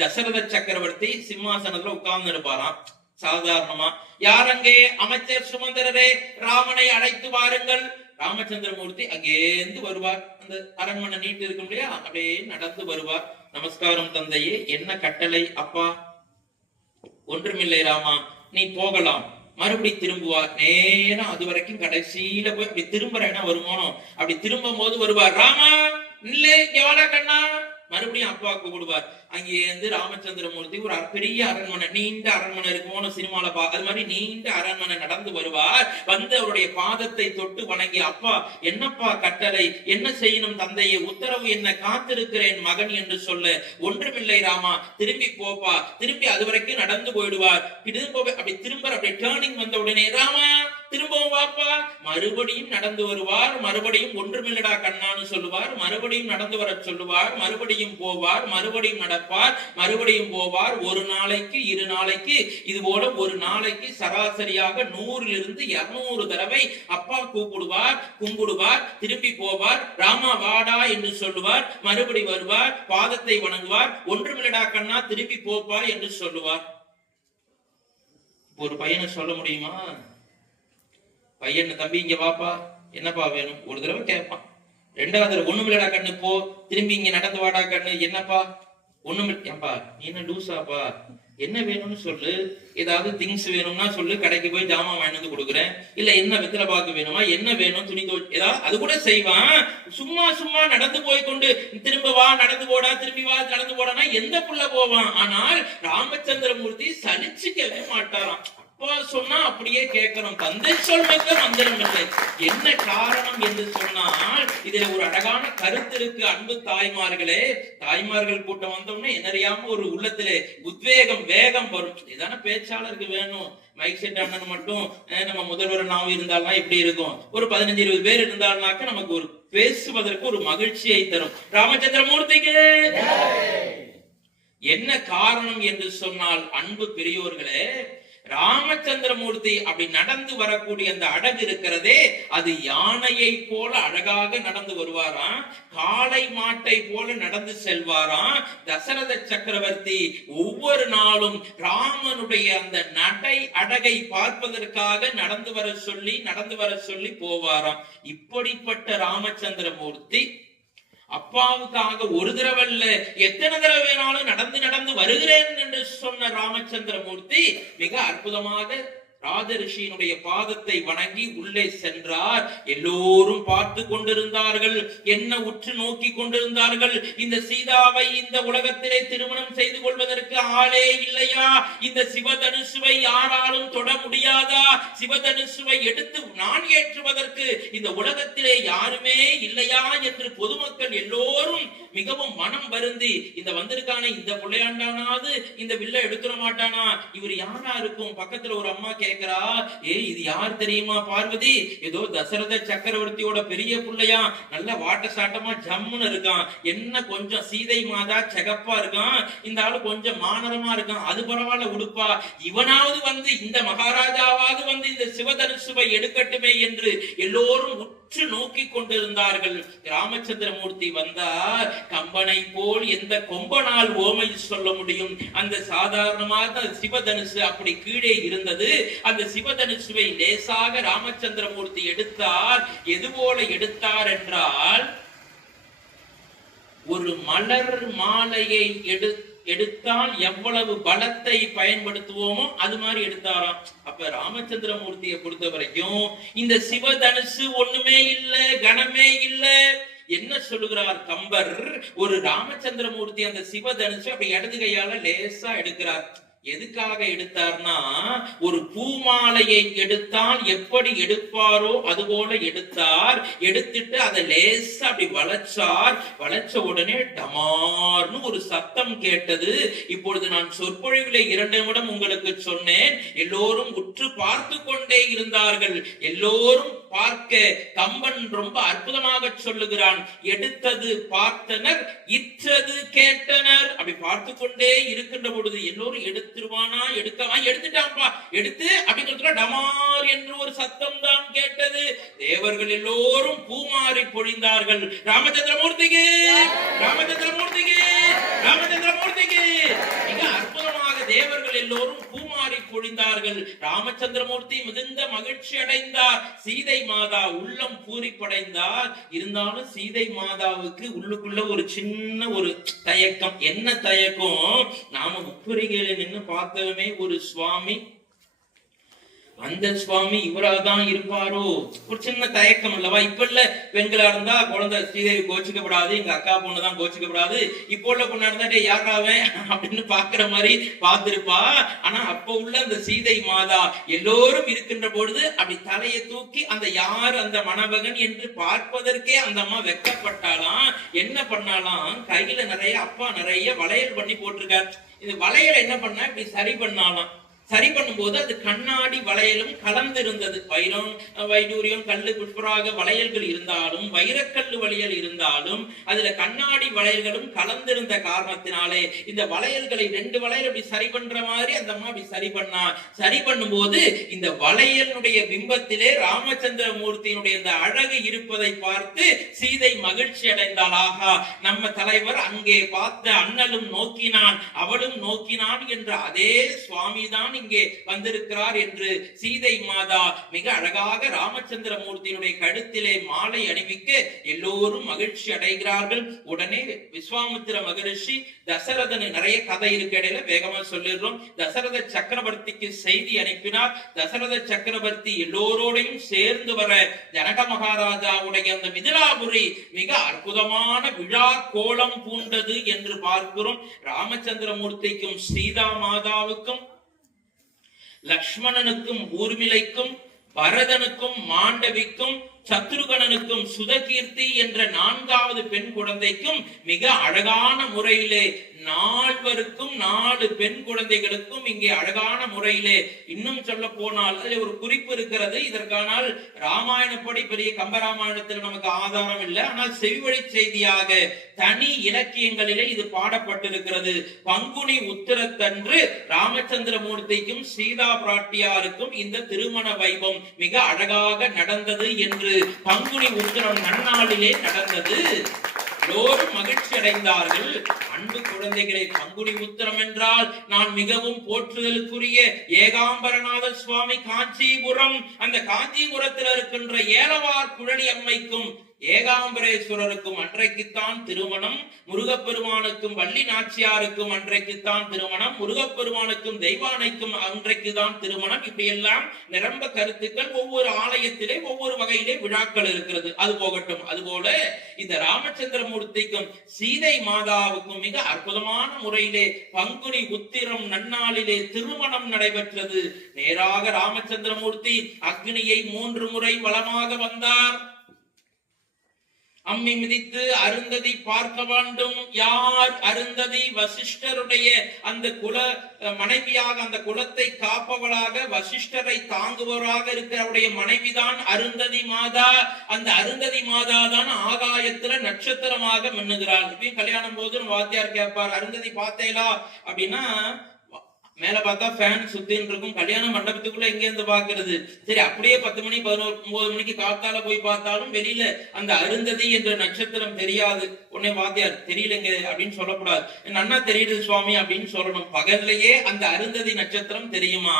தசரத சக்கரவர்த்தி சிம்மாசனத்துல உட்கார்ந்து இருப்பாராம். சாதாரணமா யார் அங்கே, அமைச்சர் சுமந்திரரே ராமனை அழைத்து வாருங்கள். ராமச்சந்திரமூர்த்தி அங்கேந்து வருவார். அந்த அரண்மனை நீட்டு இருக்கும் இல்லையா, அப்படியே நடந்து வருவார். நமஸ்காரம் தந்தையே, என்ன கட்டளை அப்பா? ஒன்றுமில்லை ராமா, நீ போகலாம். மறுபடி திரும்புவார். நேரம் அது வரைக்கும் கடைசியில போய் அப்படி திரும்புறேன்னா வருமானம், அப்படி திரும்பும் போது வருவார். ராமா இல்லே எவளா கண்ணா, மறுபடியும் அப்பா கூப்பிடுவார். அங்கேருந்து ராமச்சந்திரமூர்த்தி ஒரு பெரிய அரண்மனை, நீண்ட அரண்மனை இருக்குமோ சினிமால அது மாதிரி நீண்ட அரண்மனை நடந்து வருவார். வந்து அவருடைய பாதத்தை தொட்டு வணங்கி, அப்பா என்னப்பா கட்டளை, என்ன செய்யணும் தந்தையே, உத்தரவு என்ன, காத்திருக்கிறேன் மகன் என்று சொல்ல. ஒன்றுமில்லை ராமா, திரும்பி போப்பா. திரும்பி அது வரைக்கும் நடந்து போயிடுவார். அப்படி திரும்ப அப்படி டேர்னிங் வந்த உடனே, ராமா திரும்பவும் வாப்பா. மறுபடியும் நடந்து வருவார். மறுபடியும் ஒன்றுமில்லடா கண்ணான்னு சொல்லுவார். மறுபடியும் நடந்து வர சொல்லுவார். மறுபடியும் போவார். மறுபடியும் நடப்பார். மறுபடியும் போவார். ஒரு நாளைக்கு 2 நாளைக்கு இது போல ஒரு நாளைக்கு சராசரியாக 100 to 200 தடவை அப்பா கூப்பிடுவார், கும்பிடுவார், திரும்பி போவார். ராமா வாடா என்று சொல்லுவார். மறுபடி வருவார், பாதத்தை வணங்குவார். ஒன்றுமில்லடா கண்ணா திரும்பி போப்பா என்று சொல்லுவார். ஒரு பையனை சொல்ல முடியுமா? பையன் தம்பி இங்க வாப்பா, என்னப்பா வேணும் ஒரு தடவை கேட்பான். 2வது தடவை ஒண்ணுமில்லடா கண்ணு போ, திரும்பி இங்க நடந்து வாடா கண்ணு. என்னப்பா? ஒண்ணுமில்லையாப்பா. நீ என்ன லூசாப்பா, என்ன வேணும்னு சொல்லு. ஏதாவது திங்ஸ் வேணும்னா சொல்லு, கடைக்கு போய் ஜாமான் வாங்கி வந்து கொடுக்குறேன். இல்ல என்ன வெத்தலை பாக்கு வேணுமா, என்ன வேணும், துணி ஏதாவது அது கூட செய்வான். சும்மா சும்மா நடந்து போய் கொண்டு திரும்ப வா, நடந்து போடா, திரும்பி வா, நடந்து போடானா எந்த புள்ள போவான். ஆனால் ராமச்சந்திரமூர்த்தி சலிச்சுக்கவே மாட்டாராம். அப்பா சொன்னா அப்படியே கேட்கணும். தந்தை சொல்வது மந்திரம் இல்லை. என்ன காரணம் என்று சொன்னால், இதுல ஒரு அழகான கருத்து இருக்கு. அன்பு தாய்மார்களே, தாய்மார்கள் கூட்டம் வந்தோம்னா என்னறியாம ஒரு உள்ளத்திலே உத்வேகம், வேகம் வரும். இதான பேச்சாளருக்கு வேணும். மைக் செட் அண்ணன் மட்டும் நம்ம முதல்வர் நாம இருந்தாலும் எப்படி இருக்கும், ஒரு 15-20 பேர் இருந்தால்னாக்க நமக்கு ஒரு பேசுவதற்கு ஒரு மகிழ்ச்சியை தரும். ராமச்சந்திரமூர்த்திக்கு என்ன காரணம் என்று சொன்னால், அன்பு பெரியோர்களே, ராமச்சந்திரமூர்த்தி அப்படி நடந்து வரக்கூடிய அந்த அழகு இருக்கிறதே, அது யானையை போல அழகாக நடந்து வருவாராம். காளை மாட்டை போல நடந்து செல்வாராம். தசரத சக்கரவர்த்தி ஒவ்வொரு நாளும் ராமனுடைய அந்த நடை அழகை பார்ப்பதற்காக நடந்து வர சொல்லி போவாராம். இப்படிப்பட்ட ராமச்சந்திரமூர்த்தி அப்பாவுக்காக ஒரு தடவை இல்ல, எத்தனை தடவை வேணாலும் நடந்து நடந்து வருகிறேன் என்று சொன்ன ராமச்சந்திரமூர்த்தி மிக அற்புதமாக ராஜரிஷியினுடைய பாதத்தை வணங்கி உள்ளே சென்றார். எல்லோரும் பார்த்து கொண்டிருந்தார்கள், என்ன உற்று நோக்கி கொண்டிருந்தார்கள். இந்த சீதாவை இந்த உலகத்திலே திருமணம் செய்து கொள்வதற்கு செய்வதற்கு ஆளே இல்லையா? இந்த சிவதனுசுவை யாராலும் தொட முடியாதா? சிவதனுசுவை எடுத்து நான் ஏற்றுவதற்கு இந்த உலகத்திலே யாருமே இல்லையா என்று பொதுமக்கள் எல்லோரும் மிகவும் மனம் வருந்தி, இந்த வந்திருக்கான இந்த பிள்ளையாண்டானாவது இந்த வில்ல எடுத்துட மாட்டானா, இவர் யாரா இருக்கும்? பக்கத்துல ஒரு அம்மா கேட்கிறா, இது யார் தெரியுமா பார்வதி? ஏதோ தசரத சக்கரவர்த்தியோட பெரிய பிள்ளையா, நல்ல வாட்ட சாட்டமா ஜம்முன்னு இருக்கான். என்ன கொஞ்சம் சீதை மாதா சகப்பா இருக்கான், இந்த ஆளு கொஞ்சம் மானரமா இருக்கான், அது பரவாயில்ல உடுப்பா, இவனாவது வந்து இந்த மகாராஜாவாவது வந்து இந்த சிவதனுசுவை எடுக்கட்டுமே என்று எல்லோரும் உற்று நோக்கி கொண்டிருந்தார்கள். ராமச்சந்திரமூர்த்தி வந்தார். கம்பனை போல் எந்த கொம்பனால் ஓமை சொல்ல முடியும்? அந்த சாதாரணமாக சிவதனுசு அப்படி கீழே இருந்தது. அந்த சிவதனுசுவை லேசாக ராமச்சந்திரமூர்த்தி எடுத்தார். எது போல எடுத்தார் என்றால், ஒரு மலர் மாலையை எடுத்தால் எவ்வளவு பலத்தை பயன்படுத்துவோமோ அது மாதிரி எடுத்தாராம். அப்ப ராமச்சந்திரமூர்த்தியை பொறுத்த வரைக்கும் இந்த சிவதனுசு ஒண்ணுமே இல்ல, கணமே இல்ல. என்ன சொல்லுகிறார் கம்பர்? ஒரு ராமச்சந்திரமூர்த்தி அந்த சிவதனுசு அப்படி இடது கையால லேசா எடுக்கிறார். எதுக்காக எடுத்தார்னா, ஒரு பூமாலையை எடுத்தால் எப்படி எடுப்பாரோ அது போல எடுத்தார். எடுத்துட்டு அதை லேசா அப்படி வளைச்சார். வளைச்ச உடனே டமார்னு ஒரு சத்தம் கேட்டது. இப்பொழுது நான் சொற்பொழிவிலே 2 நிமிடம் உங்களுக்கு சொன்னேன். எல்லோரும் உற்று பார்த்து கொண்டே இருந்தார்கள். எல்லோரும் பார்க்க கம்பன் ரொம்ப அற்புதமாக சொல்லுகிறான். எடுத்தது பார்த்தனர், இற்றது கேட்டனர். அப்படி பார்த்து கொண்டே இருக்கின்ற பொழுது எல்லோரும் எடுத்துருவானா, எடுத்துட்டான்பா, எடுத்து அப்படிங்கிறதுல டமார் என்று ஒரு சத்தம் தான் கேட்டது. தேவர்கள் எல்லோரும் பூமாரி பொழிந்தார்கள். ராமச்சந்திரமூர்த்திக்கு, ராமச்சந்திரமூர்த்திக்கு, ராமச்சந்திரமூர்த்திக்கு. மிக அற்புதமாக தேவர்கள் எல்லோரும் பூமாரி பொழிந்தார்கள். ராமச்சந்திரமூர்த்தி மிகுந்த மகிழ்ச்சி அடைந்தார். சீதை மாதா உள்ளம் பூரிப்படைந்தார். இருந்தாலும் சீதை மாதாவுக்கு உள்ளுக்குள்ள ஒரு சின்ன ஒரு தயக்கம். என்ன தயக்கம்? நாம உப்பரிகையில நின்று பார்த்ததுமே ஒரு சுவாமி, அந்த சுவாமி இவராதான் இருப்பாரோ, ஒரு சின்ன தயக்கம் அல்லவா? இப்ப இல்ல பெண்களா இருந்தா குழந்தை ஸ்ரீதேவி கோச்சிக்கப்படாது, எங்க அக்கா பொண்ணுதான் கோச்சிக்கப்படாது, இப்போ உள்ள பொண்ணா இருந்தா யாராவன் அப்படின்னு பாக்குற மாதிரி பார்த்திருப்பா. ஆனா அப்ப உள்ள அந்த சீதை மாதா எல்லோரும் இருக்கின்ற பொழுது அப்படி தலையை தூக்கி அந்த யார் அந்த மணவகன் என்று பார்ப்பதற்கே அந்த அம்மா வெக்கப்பட்டாலாம். என்ன பண்ணாலாம், கையில நிறைய அப்பா நிறைய வளையல் பண்ணி போட்டிருக்கார். இந்த வளையல் என்ன பண்ணா இப்படி சரி பண்ணாலாம். சரி பண்ணும்போது அது கண்ணாடி வளையலும் கலந்து இருந்தது. வைரம், வைடூரியம், கல்லு, புஷ்பராக வளையல்கள் இருந்தாலும், வைரக்கல்லு வளையல் இருந்தாலும் அதுல கண்ணாடி வளையல்களும் கலந்திருந்த காரணத்தினாலே இந்த வளையல்களை 2 வளையல் அப்படி சரி பண்ற மாதிரி அந்த அம்மா அப்படி சரி பண்ணா. சரி பண்ணும்போது இந்த வளையலுடைய பிம்பத்திலே ராமச்சந்திரமூர்த்தியினுடைய இந்த அழகு இருப்பதை பார்த்து சீதை மகிழ்ச்சி அடைந்தாளாக. நம்ம தலைவர் அங்கே பார்த்த அண்ணலும் நோக்கினான், அவளும் நோக்கினான் என்ற அதே சுவாமிதான் இங்கே வந்திருக்கிறார் என்று சீதை மாதா மிக அழகாக ராமச்சந்திரமூர்த்தியினுடைய கழுத்திலே மாலை அணிவிக்க எல்லோரும் மகிழ்ச்சி அடைகிறார்கள். உடனே விஸ்வாமித்திர மகரிஷி தசரதன், நிறைய கதை இருக்க இடையில வேகமா சொல்லிடுறோம். தசரத சக்கரவர்த்திக்கு செய்தி அனுப்பினார். தசரத சக்கரவர்த்தி எல்லோரோடையும் சேர்ந்து வர ஜனக மகாராஜாவுடைய அந்த மிதிலாபுரி மிக அற்புதமான விழா கோலம் பூண்டது என்று பார்க்கிறோம். ராமச்சந்திரமூர்த்திக்கும் சீதா மாதாவுக்கும் லக்ஷ்மணனுக்கும் ஊர்மிளைக்கும் பரதனுக்கும் மாண்டவிக்கும் சத்ருகணனுக்கும் சுதகீர்த்தி என்ற 4வது பெண் குழந்தைக்கும் மிக அழகான முறையிலே 4 பெண் குழந்தைகளுக்கும் இங்கே அழகான முறையிலே, இன்னும் சொல்ல போனால் அதில் ஒரு குறிப்பு இருக்கிறது. இதற்கானால் ராமாயணப்படி பெரிய கம்பராமாயணத்தில் நமக்கு ஆதாரம் இல்லை. ஆனால் செவிவழி செய்தியாக தனி இலக்கியங்களிலே இது பாடப்பட்டிருக்கிறது. பங்குனி உத்திரத்தன்று ராமச்சந்திரமூர்த்திக்கும் சீதா பிராட்டியாருக்கும் இந்த திருமண வைபம் மிக அழகாக நடந்தது என்று பங்குனி உத்திரம் நன்னாளிலே நடந்தது. எல்லோரும் மகிழ்ச்சி அடைந்தார்கள். அன்பு குழந்தைகளை, பங்குனி உத்திரம் என்றால் நான் மிகவும் போற்றுதலுக்குரிய ஏகாம்பரநாத சுவாமி காஞ்சிபுரம், அந்த காஞ்சிபுரத்தில் இருக்கின்ற ஏலவார் குழலி அம்மைக்கும் ஏகாம்பரேஸ்வரருக்கும் அன்றைக்குத்தான் திருமணம், முருகப்பெருமானுக்கும் வள்ளி நாச்சியாருக்கும் அன்றைக்குத்தான் திருமணம், முருகப்பெருமானுக்கும் தெய்வானைக்கும் அன்றைக்குதான் திருமணம். இப்படி எல்லாம் நிரம்ப கருத்துக்கள். ஒவ்வொரு ஆலயத்திலே ஒவ்வொரு வகையிலே விழாக்கள் இருக்கிறது. அது போகட்டும். அதுபோல இந்த ராமச்சந்திரமூர்த்திக்கும் சீதை மாதாவுக்கும் மிக அற்புதமான முறையிலே பங்குனி உத்திரம் நன்னாளிலே திருமணம் நடைபெற்றது. நேராக ராமச்சந்திரமூர்த்தி அக்னியை 3 முறை வலமாக வந்தார். அம்மி மிதித்து அருந்ததி பார்க்க வேண்டும். யார் அருந்ததி? வசிஷ்டருடைய அந்த குல மனைவியாக, அந்த குலத்தை காப்பவளாக, வசிஷ்டரை தாங்குபவராக இருக்கிறவருடைய மனைவிதான் அருந்ததி மாதா. அந்த அருந்ததி மாதா தான் ஆகாயத்துல நட்சத்திரமாக மின்னுகிறாள். இப்பயும் கல்யாணம் போது வாத்தியார் கேட்பார், அருந்ததி பார்த்தேலா அப்படின்னா மேல பார்த்தா ஃபேன் சுத்தின்னு இருக்கும். கல்யாண மண்டபத்துக்குள்ள எங்க இருந்து பாக்குறது? சரி, அப்படியே 10 மணி 11 மணிக்கு காத்தால போய் பார்த்தாலும் வெளியில அந்த அருந்ததி என்ற நட்சத்திரம் தெரியாது. உடனே வாத்தியார் தெரியலங்க அப்படின்னு சொல்லக்கூடாது. நன்னா தெரியுது சுவாமி அப்படின்னு சொல்லணும். பகல்லையே அந்த அருந்ததி நட்சத்திரம் தெரியுமா?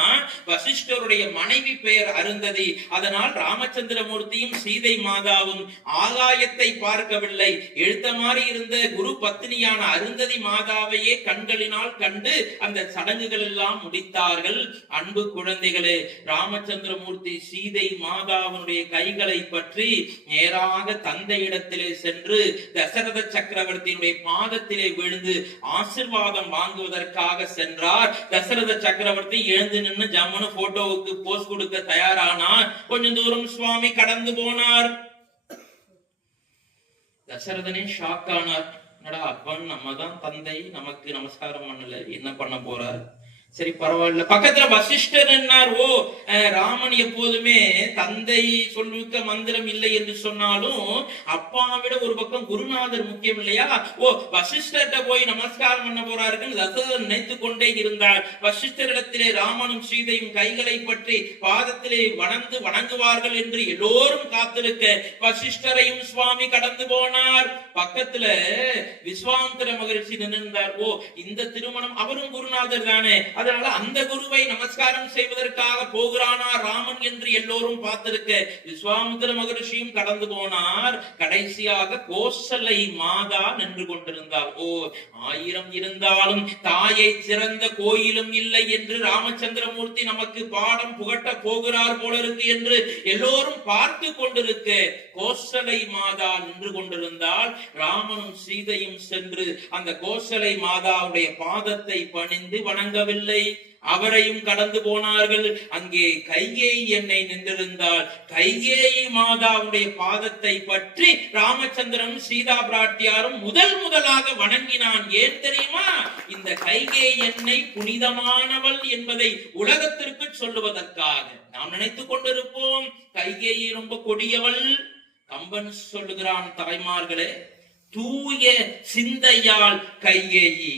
வசிஷ்டருடைய மனைவி பெயர் அருந்ததி. அதனால் ராமச்சந்திரமூர்த்தியும் சீதை மாதாவும் ஆகாயத்தை பார்க்கவில்லை. எழுத்த மாதிரி இருந்த குரு பத்னியான அருந்ததி மாதாவையே கண்களினால் கண்டு அந்த சடங்குகள் எல்லாம் முடித்தார்கள். அன்பு குழந்தைகளே, ராமச்சந்திரமூர்த்தி சீதை மாதாவுடைய கைகளை பற்றி நேராக தந்தையிடத்திலே சென்று தசரத சக்கரவர்த்தியினுடைய பாதத்திலே விழுந்து ஆசீர்வாதம் வாங்குவதற்காக சென்றார். தசரத சக்கரவர்த்தி எழுந்து நின்று ஜம்முன்னு போட்டோவுக்கு போஸ் கொடுக்க தயாரானார். கொஞ்சம் தூரம் சுவாமி கடந்து போனார். தசரதனே ஷாக் ஆனார். என்னடா அப்பன், நம்ம தான் தந்தை, நமக்கு நமஸ்காரம் பண்ணல, என்ன பண்ண போறார்? சரி பரவாயில்ல. பக்கத்துல வசிஷ்டர் என்னார், ஓ ராமன் எப்போதுமே தந்தை சொல்லுக்க மந்திரம் இல்லை என்று சொன்னாலும் அப்பாவிட ஒரு பக்கம் குருநாதர் முக்கியம் இல்லையா? ஓ வசிஷ்டர்கிட்ட போய் நமஸ்காரம் பண்ண போறாருன்னு தசரதன் நினைத்து கொண்டே இருந்தார். வசிஷ்டரிடத்திலே ராமனும் சீதையும் கைகளை பற்றி பாதத்திலே வணங்குவார்கள் என்று எல்லோரும் காத்திருக்க வசிஷ்டரையும் சுவாமி கடந்து போனார். பக்கத்துல விஸ்வாமித்திர மகரிஷி நின்றார். ஓ இந்த திருமணம், அவரும் குருநாதர் தானே, அதனால அந்த குருவை நமஸ்காரம் செய்வதற்காக போகிறானா ராமன் என்று எல்லோரும் பார்த்திருக்க விஸ்வாமித்திர மகரிஷியும் கடந்து போனார். கடைசியாக கோசலை மாதா நின்று கொண்டிருந்தார். ஓ 1000 இருந்தாலும் தாயை சிறந்த கோயிலும் இல்லை என்று ராமச்சந்திரமூர்த்தி நமக்கு பாடம் புகட்ட போகிறார் போல இருக்கு என்று எல்லோரும் பார்த்து கொண்டிருக்க கோசலை மாதா நின்று கொண்டிருந்தால் ராமனும் சீதையும் சென்று அந்த கோசலை மாதாவுடைய பாதத்தை பணிந்து வணங்கவில்லை. அவரையும் கடந்து போனார்கள். அங்கே கைகேயி என்னை நின்றிருந்தால் கைகேயி மாதாவுடைய பாதத்தை பற்றி ராமச்சந்திரனும் சீதா பிராட்டியாரும் முதலாக வணங்கினான். ஏன் தெரியுமா? இந்த கைகேயி என்னை புனிதமானவள் என்பதை உலகத்திற்கு சொல்லுவதற்காக. நாம் நினைத்துக் கொண்டிருப்போம் கைகேயி ரொம்ப கொடியவள். கம்பன் சொல்லுகிறான், தாய்மார்களே, தூய சிந்தையால் கைகேயி.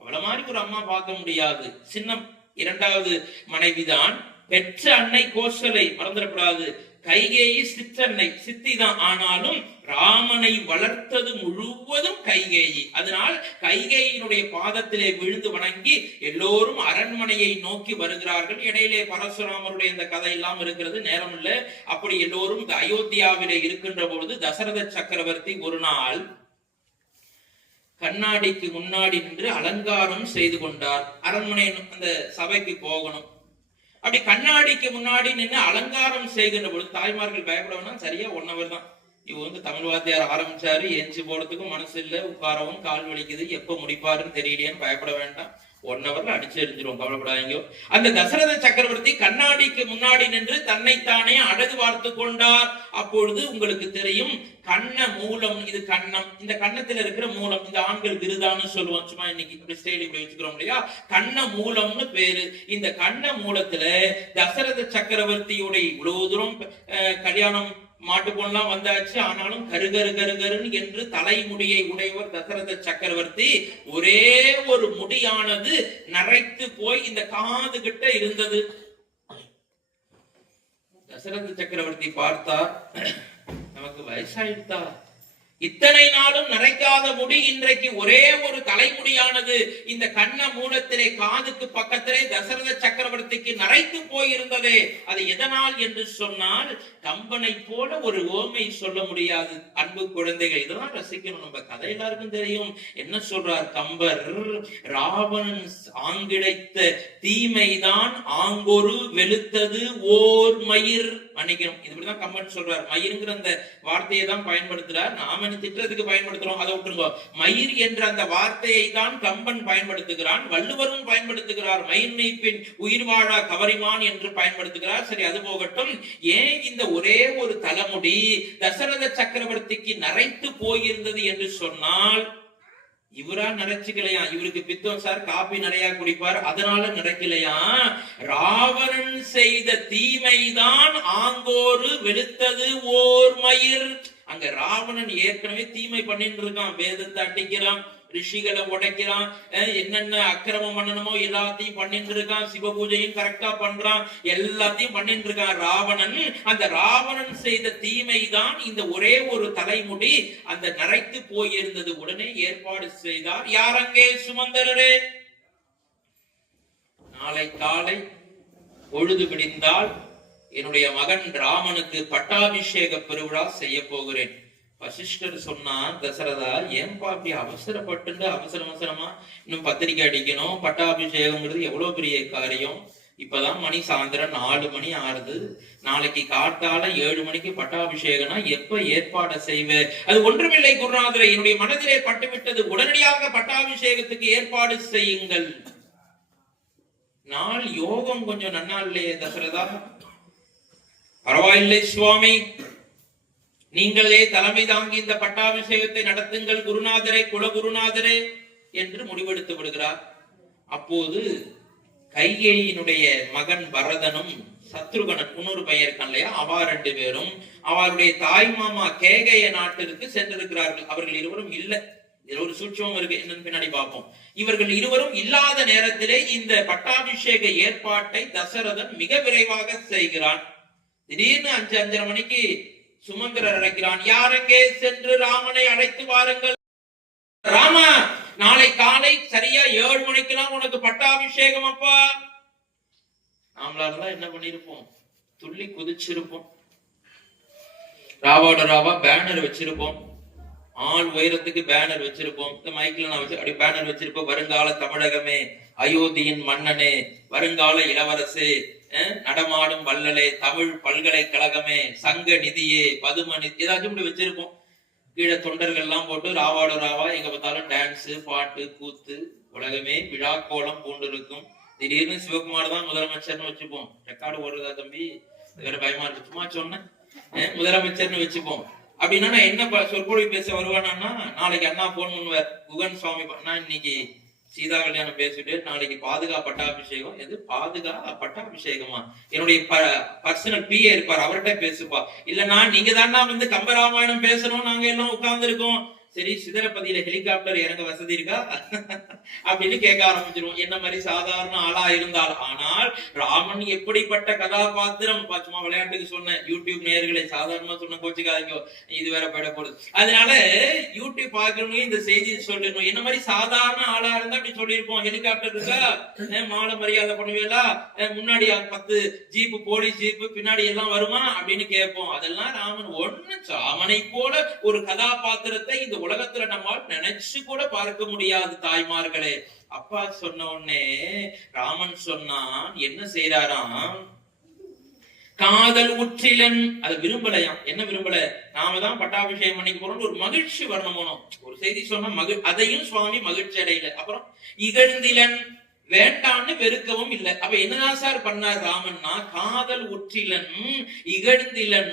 அவள மாதிரி ஒரு அம்மா பார்க்க முடியாது. சின்ன 2வது மனைவிதான். பெற்ற அன்னை கோசலை மறந்துடக்கூடாது. கைகேயி சிற்றன்னை, சித்திதான். ஆனாலும் ராமனை வளர்த்தது முழுவதும் கைகேயி. அதனால் கைகேயினுடைய பாதத்திலே விழுந்து வணங்கி எல்லோரும் அரண்மனையை நோக்கி வருகிறார்கள். இடையிலே பரசுராமருடைய இந்த கதை எல்லாம் இருக்கிறது, நேரம் இல்ல. அப்படி எல்லோரும் இந்த அயோத்தியாவிலே இருக்கின்ற பொழுது தசரத சக்கரவர்த்தி ஒரு நாள் கண்ணாடிக்கு முன்னாடி நின்று அலங்காரம் செய்து கொண்டார். அரண்மனை அந்த சபைக்கு போகணும். அப்படி கண்ணாடிக்கு முன்னாடி நின்று அலங்காரம் செய்கின்ற பொழுது தாய்மார்கள் பயப்படணும். சரியா 1 hour தான். இவ தமிழ் வாத்தியார் ஆரம்பிச்சாரு, எஞ்சி போறதுக்கும் மனசு இல்ல, உட்காரவும் கால் வலிக்குது, எப்ப முடிப்பாருன்னு தெரியலையேன்னு பயப்பட வேண்டாம். 1 hourல அடிச்சு எரிஞ்சிரும், கவலைப்படாதீங்க. அந்த தசரத சக்கரவர்த்தி கண்ணாடிக்கு முன்னாடி நின்று தன்னைத்தானே அழகு பார்த்து கொண்டார். அப்பொழுது உங்களுக்கு தெரியும், கண்ண மூலம், இது கண்ணம், இந்த கண்ணத்துல இருக்கிற மூலம், இந்த ஆண்கள் விருதான்னு சொல்லுவோம். சும்மா இன்னைக்கு இப்படி ஸ்டைல் இப்படி வச்சுக்கிறோம் இல்லையா? கண்ண மூலம்னு பேரு. இந்த கண்ண மூலத்துல தசரத சக்கரவர்த்தியோட இவ்வளவு தூரம் கல்யாணம் மாட்டு பொண்ணெல்லாம் வந்தாச்சு. ஆனாலும் கருகருன்னு என்று தலைமுடியை உடையவர் தசரத சக்கரவர்த்தி. ஒரே ஒரு முடியானது நரைத்து போய் இந்த காது கிட்ட இருந்தது. தசரத சக்கரவர்த்தி பார்த்தார், நமக்கு வயசாயிட்டா, இத்தனை நாளும் நரைக்காத முடி இன்றைக்கு ஒரே ஒரு தலைமுடியானது இந்த கண்ண மூலத்திலே காதுக்கு பக்கத்திலே தசரத சக்கரவர்த்திக்கு நரைத்து போயிருந்ததே. அது எதனால் என்று சொன்னால் கம்பனை போல ஒரு ஓமை சொல்ல முடியாது. அன்பு குழந்தைகள், இதெல்லாம் ரசிக்கணும். நம்ம கதை எல்லாருக்கும் தெரியும். என்ன சொல்றார் கம்பர்? ராவணன் ஆங்கிடைத்த தீமைதான் ஆங்கொரு வெளுத்தது ஓர் மயிர். மன்னிக்கணும், இப்படிதான் கம்பன் சொல்றார். மயிருங்கிற அந்த வார்த்தையை தான் பயன்படுத்துறார். நாம திட்டத்துக்கு பயன்படுத்துறோம், அதை விட்டுருங்க. மயிர் என்ற அந்த வார்த்தையை தான் கம்பன் பயன்படுத்துகிறான். வள்ளுவரும் பயன்படுத்துகிறார். மயிர் நெய்ப்பின் உயிர் வாழா கவரிமான் என்று பயன்படுத்துகிறார். சரி, அது போகட்டும். ஏன் இந்த ஒரே ஒரு தலைமுடி தசரத சக்கரவர்த்திக்கு நரைத்து போயிருந்தது என்று சொன்னால், இவரா நரைச்சுக்கலையா? இவருக்கு பித்தம் சார், காபி நிறைய குடிப்பார், அதனால நரைக்கலையா? ராவணன் செய்த தீமைதான் ஆங்கோரு வெளுத்தது ஓர் மயிர். அங்க ராவணன் ஏற்கனவே தீமை பண்ணிட்டு இருக்கான். வேதத்தை அடிக்கிறான், ரிஷிகளை உடைக்கிறான், என்னென்ன அக்கிரமம் பண்ணணுமோ எல்லாத்தையும் பண்ணிட்டு இருக்கான். சிவ பூஜையும் கரெக்டா பண்றான், எல்லாத்தையும் பண்ணிட்டு இருக்கான் ராவணன். அந்த ராவணன் செய்த தீமை தான் இந்த ஒரே ஒரு தலைமுடி அந்த நரைத்து போயிருந்தது. உடனே ஏற்பாடு செய்தார். யாரங்கே? சுமந்தரரே, நாளை காலை பொழுது விடிந்தால் என்னுடைய மகன் ராமனுக்கு பட்டாபிஷேக பெருவிழா செய்ய போகிறேன். வசிஷ்டர் சொன்னார், தசரதா, ஏன்பா அப்படி அவசரப்பட்டு அவசரமா இன்னும் பத்திரிக்கை அடிக்கணும்? பட்டாபிஷேகம்ங்கிறது எவ்வளவு பெரிய காரியம். இப்பதான் மணி சாயந்தரம் 4 மணி ஆறுது. நாளைக்கு காத்தால 7 மணிக்கு பட்டாபிஷேகம்னா எப்ப ஏற்பாடு செய்வேன்? அது ஒன்றுமில்லை குருநாதரே, என்னுடைய மனதிலே பட்டுவிட்டது. உடனடியாக பட்டாபிஷேகத்துக்கு ஏற்பாடு செய்யுங்கள். நாள் யோகம் கொஞ்சம் நன்னா இல்லையே தசரதா? பரவாயில்லை சுவாமி, நீங்களே தலைமை தாங்கி இந்த பட்டாபிஷேகத்தை நடத்துங்கள் குருநாதரே, குலகுருநாதரே என்று முடிவெடுத்து விடுகிறார். அப்போது கைகேயினுடைய மகன் பரதனும் சத்ருகனன், இன்னொரு பையன் இருக்கான் இல்லையா, அவா 2 பேரும் அவருடைய தாய் மாமா கேகய நாட்டிற்கு சென்றிருக்கிறார்கள். அவர்கள் இருவரும் இல்லை. இதுல ஒரு சூட்சமும் இருக்கு, என்னன்னு பின்னாடி பார்ப்போம். இவர்கள் இருவரும் இல்லாத நேரத்திலே இந்த பட்டாபிஷேக ஏற்பாட்டை தசரதன் மிக விரைவாக செய்கிறான். திடீர்னு 5:30 மணிக்கு சுமந்திரர் அழைக்கிறான். யாரெங்கே சென்று ராமனை அழைத்து வாருங்கள். ராமா, நாளை காலை சரியா 7 மணிக்கெல்லாம் உனக்கு பட்டாபிஷேகம் அப்பா. நாமளா இருந்தா என்ன பண்ணிருப்போம்? துள்ளி குதிச்சிருப்போம். ராவோட ராவா பேனர் வச்சிருப்போம். ஆள் உயரத்துக்கு பேனர் வச்சிருப்போம். இந்த மைக்ல நான் வச்சு அப்படி பேனர் வச்சிருப்போம். வருங்கால தமிழகமே, அயோத்தியின் மன்னனே, வருங்கால இளவரசே, நடமாடும் வள்ளலே, தமிழ் பல்கலைக்கழகமே, சங்க நிதியே, பதும நிதி, ஏதாச்சும் இப்படி வச்சிருப்போம். கீழே தொண்டர்கள் எல்லாம் போட்டு ராவாட ராவா எங்க பார்த்தாலும் டான்ஸ், பாட்டு, கூத்து, உலகமே விழாக்கோலம் பூண்டு இருக்கும். திடீர்னு சிவகுமார் தான் முதலமைச்சர்னு வச்சுப்போம். ரெக்கார்டு ஓடுறதா தம்பி? வேற பயமா இருக்கு, சும்மா சொன்னேன். முதலமைச்சர்னு வச்சுப்போம். அப்படின்னா நான் என்ன சொற்பொழிவு பேச வருவானா? நாளைக்கு அண்ணா போன் பண்ணுவார், குகன் சுவாமி, நான் இன்னைக்கு சீதா கல்யாணம் பேசிட்டு நாளைக்கு பாதுகா பட்டாபிஷேகம். எது பாதுகா பட்டாபிஷேகமா? என்னுடைய பர்சனல் பிஏ இருப்பார், அவர்கிட்ட பேசுப்பா. இல்லன்னா நீங்க தானா வந்து கம்பராமாயணம் பேசணும், நாங்க எல்லாம் உட்கார்ந்து இருக்கோம். சரி, சிதறப்பதியில ஹெலிகாப்டர் இறங்க வசதி இருக்கா அப்படின்னு கேட்க ஆரம்பிச்சிருவோம். என்ன மாதிரி சாதாரண ஆளா இருந்தால். ஆனால் ராமன் எப்படிப்பட்ட கதாபாத்திரம், சும்மா விளையாட்டுக்கு சொன்ன யூடியூப் நேயர்களை சாதாரணமா சொன்ன கோச்சுக்காதீங்க, இது வேற போயிட போடுது. அதனால யூடியூப் பார்க்கணும், இந்த செய்தி சொல்லணும். என்ன மாதிரி சாதாரண ஆளா இருந்தா அப்படி சொல்லியிருப்போம். ஹெலிகாப்டர் இருக்கா, மாலை மரியாதை பண்ணுவீங்களா, முன்னாடி 10 ஜீப்பு, போலீஸ் ஜீப்பு பின்னாடி எல்லாம் வருமா அப்படின்னு கேட்போம். அதெல்லாம் ராமன் ஒண்ணு ராமனை போல ஒரு கதாபாத்திரத்தை இந்த உலகத்துல நம்மால் நினைச்சு கூட பார்க்க முடியாது தாய்மார்களே. அப்பா சொன்ன உடனே ராமன் சொன்னான், என்ன செய்யறாராம்? காதல் உற்றிலன், அது விரும்பலையாம். என்ன விரும்பல? நாம தான் பட்டாபிஷேகம் பண்ணிக்க போறோம், ஒரு மகிழ்ச்சி வரணும். ஒரு செய்தி சொன்னா அதையும் சுவாமி மகிழ்ச்சி அடையில. அப்புறம் இகழ்ந்திலன், வேண்டான்னு வெறுக்கவும் இல்லை. அப்ப என்னதான் சார் பண்ணார் ராமன்னா? காதல் உற்றிலன் இகழ்ந்திலன்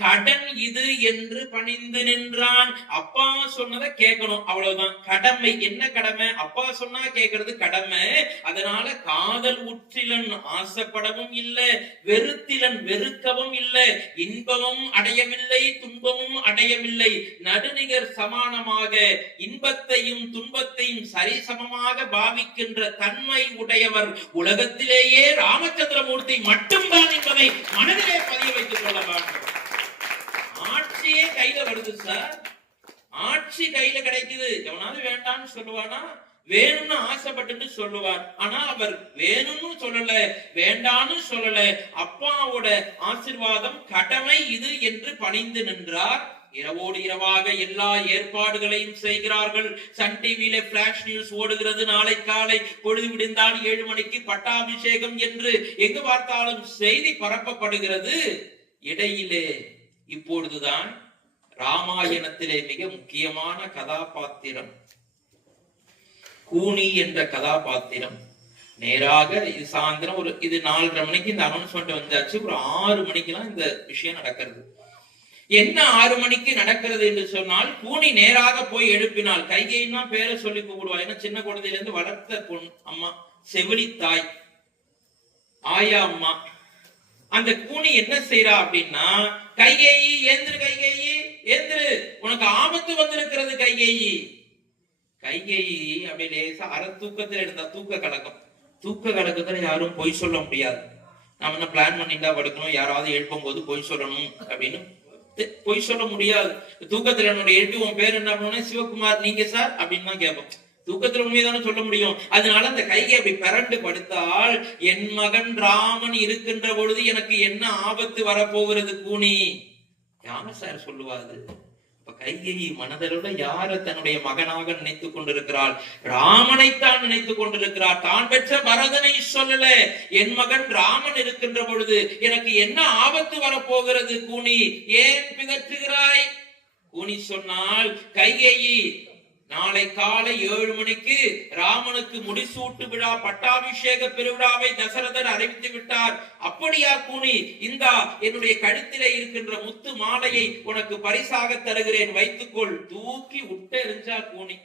கடன் இது என்று பணிந்து நின்றான். அப்பா சொன்னதை கேட்கணும், அவ்வளவுதான் கடமை. என்ன கடமை? அப்பா சொன்னா கேட்கறது கடமை. அதனால காதல் உற்றிலன் ஆசைப்படவும் இல்லை, வெறுத்திலன் வெறுக்கவும் இல்லை, இன்பமும் அடையவில்லை, துன்பமும் அடையவில்லை, நடுநிகர் சமானமாக இன்பத்தையும் துன்பத்தையும் சரிசமமாக பாவிக்கின்ற தன்மை உடையவர் உலகத்திலேயே ராமச்சந்திரமூர்த்தி மட்டும்தான் என்பதை மனதிலே பதிய வைத்துக் கொள்ள வேண்டும். ஆட்சியே கையில வருது சார், ஆட்சி கையில கிடைக்குது. எவனாவது வேண்டான்னு சொல்லுவானா? வேணும்னு ஆசைப்பட்டு சொல்லுவார். ஆனா அவர் வேணும்னு சொல்லல, வேண்டான்னு சொல்லல. அப்பாவோட ஆசீர்வாதம் கடமை இது என்று பணிந்து நின்றார். இரவோடு இரவாக எல்லா ஏற்பாடுகளையும் செய்கிறார்கள். சன் டிவியில பிளாஷ் நியூஸ் ஓடுகிறது. நாளை காலை பொழுது விடிந்தால் 7 மணிக்கு பட்டாபிஷேகம் என்று எங்கு பார்த்தாலும் செய்தி பரப்பப்படுகிறது. இடையிலே இப்பொழுதுதான் ராமாயணத்திலே மிக முக்கியமான கதாபாத்திரம் கூனி என்ற கதாபாத்திரம் நேராக இது சாயந்தரம் இது 4:30 மணிக்கு இந்த அனௌன்ஸ்மெண்ட் வந்தாச்சு. ஒரு 6 மணிக்கெல்லாம் இந்த விஷயம் நடக்கிறது. என்ன 6 மணிக்கு நடக்கிறது என்று சொன்னால், கூனி நேராக போய் எழுப்பினால், கைகைன்னா பேரை சொல்லி கூப்பிடுவா. ஏன்னா சின்ன குழந்தையில இருந்து வளர்த்த பொண்ணு அம்மா, செவிலி தாய், ஆயா அம்மா. அந்த கூனி என்ன செய்யறா அப்படின்னா, கைகேயி ஏந்திரு, கைகேயி ஏந்திரு, உனக்கு ஆபத்து வந்திருக்கிறது கைகேயி. கைகேயி அப்படி லேசா அரை தூக்கத்துல இருந்தா, தூக்க கலக்கத்துல யாரும் பொய் சொல்ல முடியாது. நாம என்ன பிளான் பண்ணிட்டா படுக்கணும், யாராவது எழுப்பும் போது பொய் சொல்லணும் அப்படின்னு பொய் சொல்ல முடியாது. தூக்கத்துல என்னுடைய எழுப்பி உன் பேர் என்ன பண்ணுவோம், சிவகுமார் நீங்க சார் அப்படின்னு தான் கேட்போம். தூக்கத்துல உண்மையதானே சொல்ல முடியும். அதனால அந்த கையை அப்படி பரண்டு படுத்தால், என் மகன் ராமன் இருக்கின்ற பொழுது எனக்கு என்ன ஆபத்து வரப்போகிறது கூனி, யார சார் சொல்லுவாரு? கைகேயி மனதளவுல யார தன்னுடைய மகனாக நினைத்துக் கொண்டிருக்கிறாள்? ராமனைத்தான் நினைத்துக் கொண்டிருக்கிறார். தான் பெற்ற பரதனை சொல்லல. என் மகன் ராமன் இருக்கின்ற பொழுது எனக்கு என்ன ஆபத்து வரப்போகிறது கூனி, ஏன் பிதற்றுகிறாய்? கூனி சொன்னால், கைகேயி நாளை காலை 7 மணிக்கு ராமனுக்கு முடிசூட்டு விழா, பட்டாபிஷேக பெருவிழாவை தசரதர் அறிவித்து விட்டார். அப்படியா கூனி, இந்தா என்னுடைய கழுத்திலே இருக்கின்ற முத்து மாலையை உனக்கு பரிசாக தருகிறேன், வைத்துக்கொள். தூக்கி விட்டு எறிஞ்சா கூனி.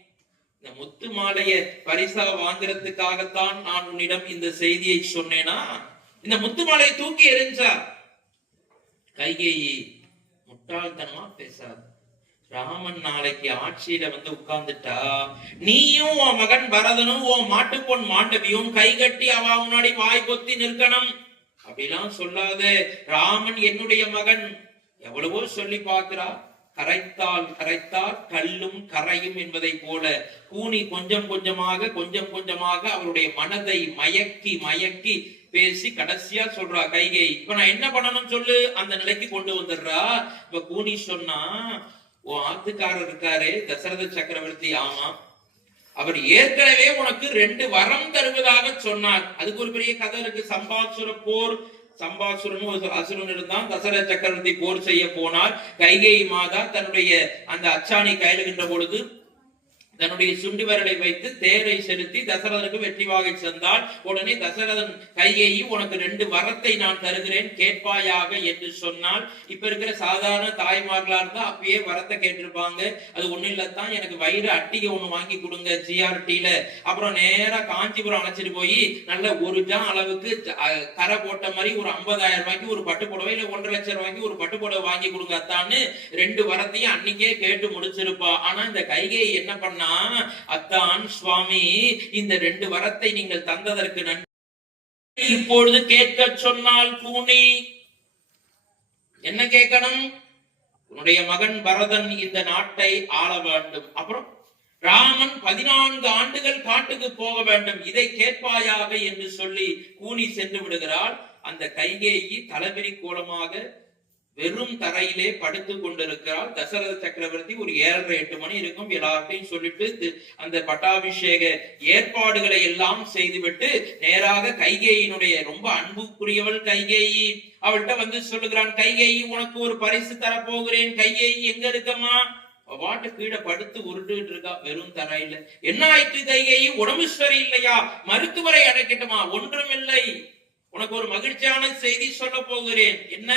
இந்த முத்து மாலைய பரிசா வாங்குறதுக்காகத்தான் நான் உன்னிடம் இந்த செய்தியை சொன்னேனா? இந்த முத்து மாலையை தூக்கி எறிஞ்சா. கைகேயி முட்டாள்தனமா பேசாது. ராமன் நாளைக்கு ஆட்சியில வந்து உட்கார்ந்துட்டா, நீயும் உன் மகன் பரதனும் உன் மாட்டுப்பொன் மாண்டவியும் கை கட்டி அவ முன்னாடி வாய் பொத்தி நிற்கணும் அப்படிலாம் சொல்லாத. ராமன் என்னுடைய மகன். எவ்வளவோ சொல்லி பார்க்கிறா. கரைத்தால் கல்லும் கரையும் என்பதை போல கூனி கொஞ்சம் கொஞ்சமாக அவருடைய மனதை மயக்கி பேசி கடைசியா சொல்றா கைகை, இப்ப நான் என்ன பண்ணணும் சொல்லு. அந்த நிலைக்கு கொண்டு வந்துடுறா. இப்ப கூனி சொன்னா, உன் ஆத்துக்காரர் இருக்காரே தசரத சக்கரவர்த்தி, ஆமா, அவர் ஏற்கனவே உனக்கு 2 வரம் தருவதாக சொன்னார். அதுக்கு ஒரு பெரிய கதை இருக்கு. சம்பாசுர போர், சம்பாசுரன் ஒரு அசுரன் இருந்தான். தசரத சக்கரவர்த்தி போர் செய்ய போனார். கைகேயி மாதா தன்னுடைய அந்த அச்சாணி கையிலுகின்ற பொழுது தன்னுடைய சுண்டு விரலை வைத்து தேரை செலுத்தி தசரதனுக்கு வெற்றி வாகை சென்றால், உடனே தசரதன் கைகேயி உனக்கு 2 வரத்தை நான் தருகிறேன், கேட்பாயாக என்று சொன்னால், இப்ப இருக்கிற சாதாரண தாய்மார்களா இருந்தா அப்பயே வரத்தை கேட்டிருப்பாங்க. அது ஒண்ணு இல்லத்தான், எனக்கு வயிறு அட்டிகை ஒண்ணு வாங்கி கொடுங்க ஜிஆர்டில. அப்புறம் நேரா காஞ்சிபுரம் அழைச்சிட்டு போய் நல்ல 1 ஜான் அளவுக்கு கரை போட்ட மாதிரி ஒரு 50,000 ரூபாய்க்கு ஒரு பட்டு புடவை, இல்ல 1,50,000 ரூபாய்க்கு ஒரு பட்டு புடவை வாங்கி கொடுங்க அத்தான்னு 2 வரத்தையும் அன்னைக்கே கேட்டு முடிச்சிருப்பா. ஆனா இந்த கைகேயி என்ன பண்ணா, அத்தான் சுவாமி, இந்த 2 வரத்தை நீங்கள் தந்ததற்கு நன்றி, இப்பொழுது கேட்க சொன்னால் கூனி என்ன கேட்கணும்? உன்னுடைய மகன் பரதன் இந்த நாட்டை ஆள வேண்டும், அப்புறம் ராமன் 14 ஆண்டுகள் காட்டுக்கு போக வேண்டும், இதை கேட்பாயாக என்று சொல்லி கூனி சென்று விடுகிறாள். அந்த கைகேயி தலைவிரி கோலமாக வெறும் தரையிலே படுத்து கொண்டிருக்கிறார். தசரத சக்கரவர்த்தி ஒரு 7:30-8 மணி இருக்கும். எல்லார்ட்டையும் சொல்லிட்டு அந்த பட்டாபிஷேக ஏற்பாடுகளை எல்லாம் செய்துவிட்டு நேராக கைகேயினுடைய ரொம்ப அன்புக்குரியவள் கைகேயி அவள்கிட்ட வந்து சொல்லுகிறான், கைகேயி உனக்கு ஒரு பரிசு தரப்போகிறேன். கைகேயி எங்க இருக்கமா? வாட்டு கீழே படுத்து உருட்டுட்டு இருக்கா வெறும் தரையில. என்ன ஆயிற்று கைகேயி? உடம்பு சரி இல்லையா? மருத்துவரை அழைக்கட்டுமா? ஒன்றுமில்லை, உனக்கு ஒரு மகிழ்ச்சியான செய்தி சொல்ல போகிறேன். என்ன?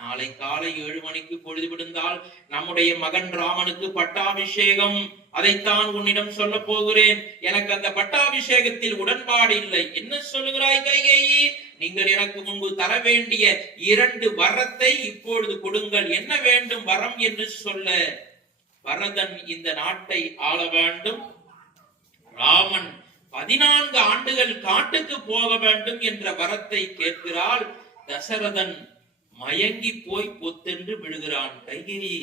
நாளை காலை 7 மணிக்கு பொழுது விடுந்தால் நம்முடைய மகன் ராமனுக்கு பட்டாபிஷேகம். அதைத்தான் உன்னிடம் சொல்ல போகிறேன். எனக்கு அந்த பட்டாபிஷேகத்தில் உடன்பாடு இல்லை. என்ன சொல்லுகிறாய் கைகேயி? நீங்கள் எனக்கு முன்பு தர வேண்டிய 2 வரத்தை இப்பொழுது கொடுங்கள். என்ன வேண்டும் வரம் என்று சொல்ல. பரதன் இந்த நாட்டை ஆள வேண்டும், ராமன் 14 ஆண்டுகள் காட்டுக்கு போக வேண்டும் என்ற வரத்தை கேட்கிறாள். தசரதன் மயங்கி போய் பொத்தென்று விழுகிறான். கைகேயி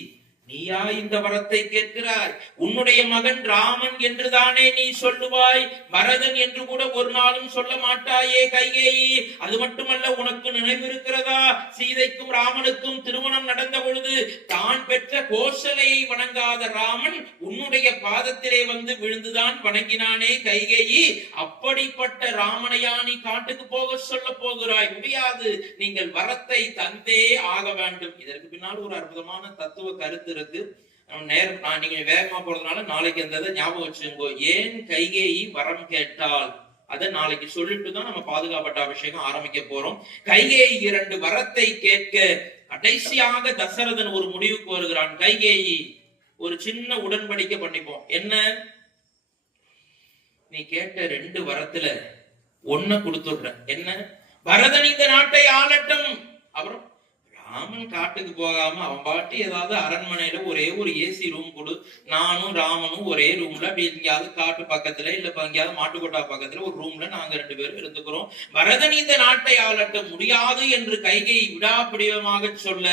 நீயா இந்த வரத்தை கேட்கிறாய்? உன்னுடைய மகன் ராமன் என்றுதானே நீ சொல்லுவாய், பரதன் என்று கூட ஒரு நாளும் சொல்ல மாட்டாயே கைகேயி. அது மட்டுமல்ல, உனக்கு நினைவிருக்கிறதா, சீதைக்கும் ராமனுக்கும் திருமணம் நடந்த பொழுது தான் பெற்ற கோசலையை வணங்காத ராமன் உன்னுடைய பாதத்திலே வந்து விழுந்துதான் வணங்கினானே கைகேயி. அப்படிப்பட்ட ராமனையா நீ காட்டுக்கு போக சொல்ல போகிறாய்? முடியாது, நீங்கள் வரத்தை தந்தே ஆக வேண்டும். இதற்கு பின்னால் ஒரு அற்புதமான தத்துவ கருத்து இருக்கு. நீங்க வேகமா போறதுனால நாளைக்கு அந்த ஞாபகம் வச்சுக்கோ. ஏன் கைகேயி வரம் கேட்டால் அதை நாளைக்கு சொல்லிட்டு தான் நம்ம பாதுகாப்பட்ட அபிஷேகம் ஆரம்பிக்க போறோம். கைகேயி 2 வரத்தை கேட்க கடைசியாக தசரதன் ஒரு முடிவுக்கு வருகிறான். கைகேயி, ஒரு சின்ன உடன்படிக்கை பண்ணிப்போம். என்ன? நீ கேட்ட 2 வரத்துல ஒன்ன கொடுத்துடுற. என்ன? பரதன் இந்த நாட்டை ஆளட்டும். அப்புறம் ராமன் காட்டுக்கு போகாம அவன் பாட்டு ஏதாவது அரண்மனையில ஒரே ஒரு ஏசி ரூம் கொடு, நானும் ராமனும் ஒரே ரூம்ல அப்படி எங்கேயாவது காட்டு பக்கத்துல இல்ல எங்கேயாவது மாட்டுக்கோட்டா பக்கத்துல ஒரு ரூம்ல நாங்க 2 பேரும் இருந்துக்கிறோம். பரதன் இந்த நாட்டை ஆளட்ட முடியாது என்று கைகை விடாப்பிடிவமாக சொல்ல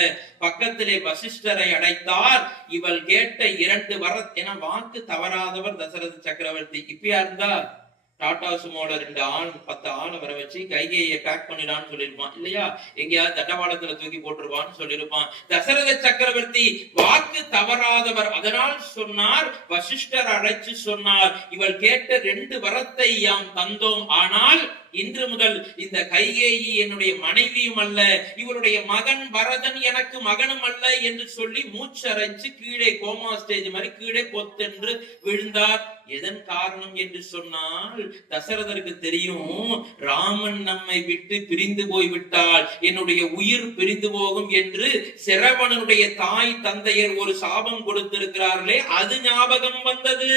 பக்கத்திலே வசிஷ்டரை அடைத்தார். இவள் கேட்ட 2 என வாக்கு தவறாதவர் தசரத சக்கரவர்த்தி. இப்பயா இருந்தா டாடா சுமோட 2 ஆள் 10 ஆளை வர வச்சு கைகேயை பேக் பண்ணிடான்னு சொல்லிருப்பான் இல்லையா? எங்கேயாவது தட்டவாளத்துல தூக்கி போட்டுருப்பான்னு சொல்லிருப்பான். தசரத சக்கரவர்த்தி வாக்கு தவறாதவர். அதனால் சொன்னார், வசிஷ்டர் அழைச்சு சொன்னார், இவள் கேட்ட 2 வரத்தை யாம் தந்தோம். ஆனால் இன்று முதல் இந்த கைகேயி என்னுடைய மனைவியும் அல்ல, இவருடைய மகன் பரதன் எனக்கு மகனும் அல்ல என்று சொல்லி மூச்சரைச்சு கீழே கோமா ஸ்டேஜ் மாதிரி கீழே பொத்தென்று விழுந்தார். எதன் காரணம் என்று சொன்னால், தசரதருக்கு தெரியும், ராமன் நம்மை விட்டு பிரிந்து போய்விட்டால் என்னுடைய உயிர் பிரிந்து போகும் என்று சிரவணனுடைய தாய் தந்தையர் ஒரு சாபம் கொடுத்திருக்கிறார்களே, அது ஞாபகம் வந்தது.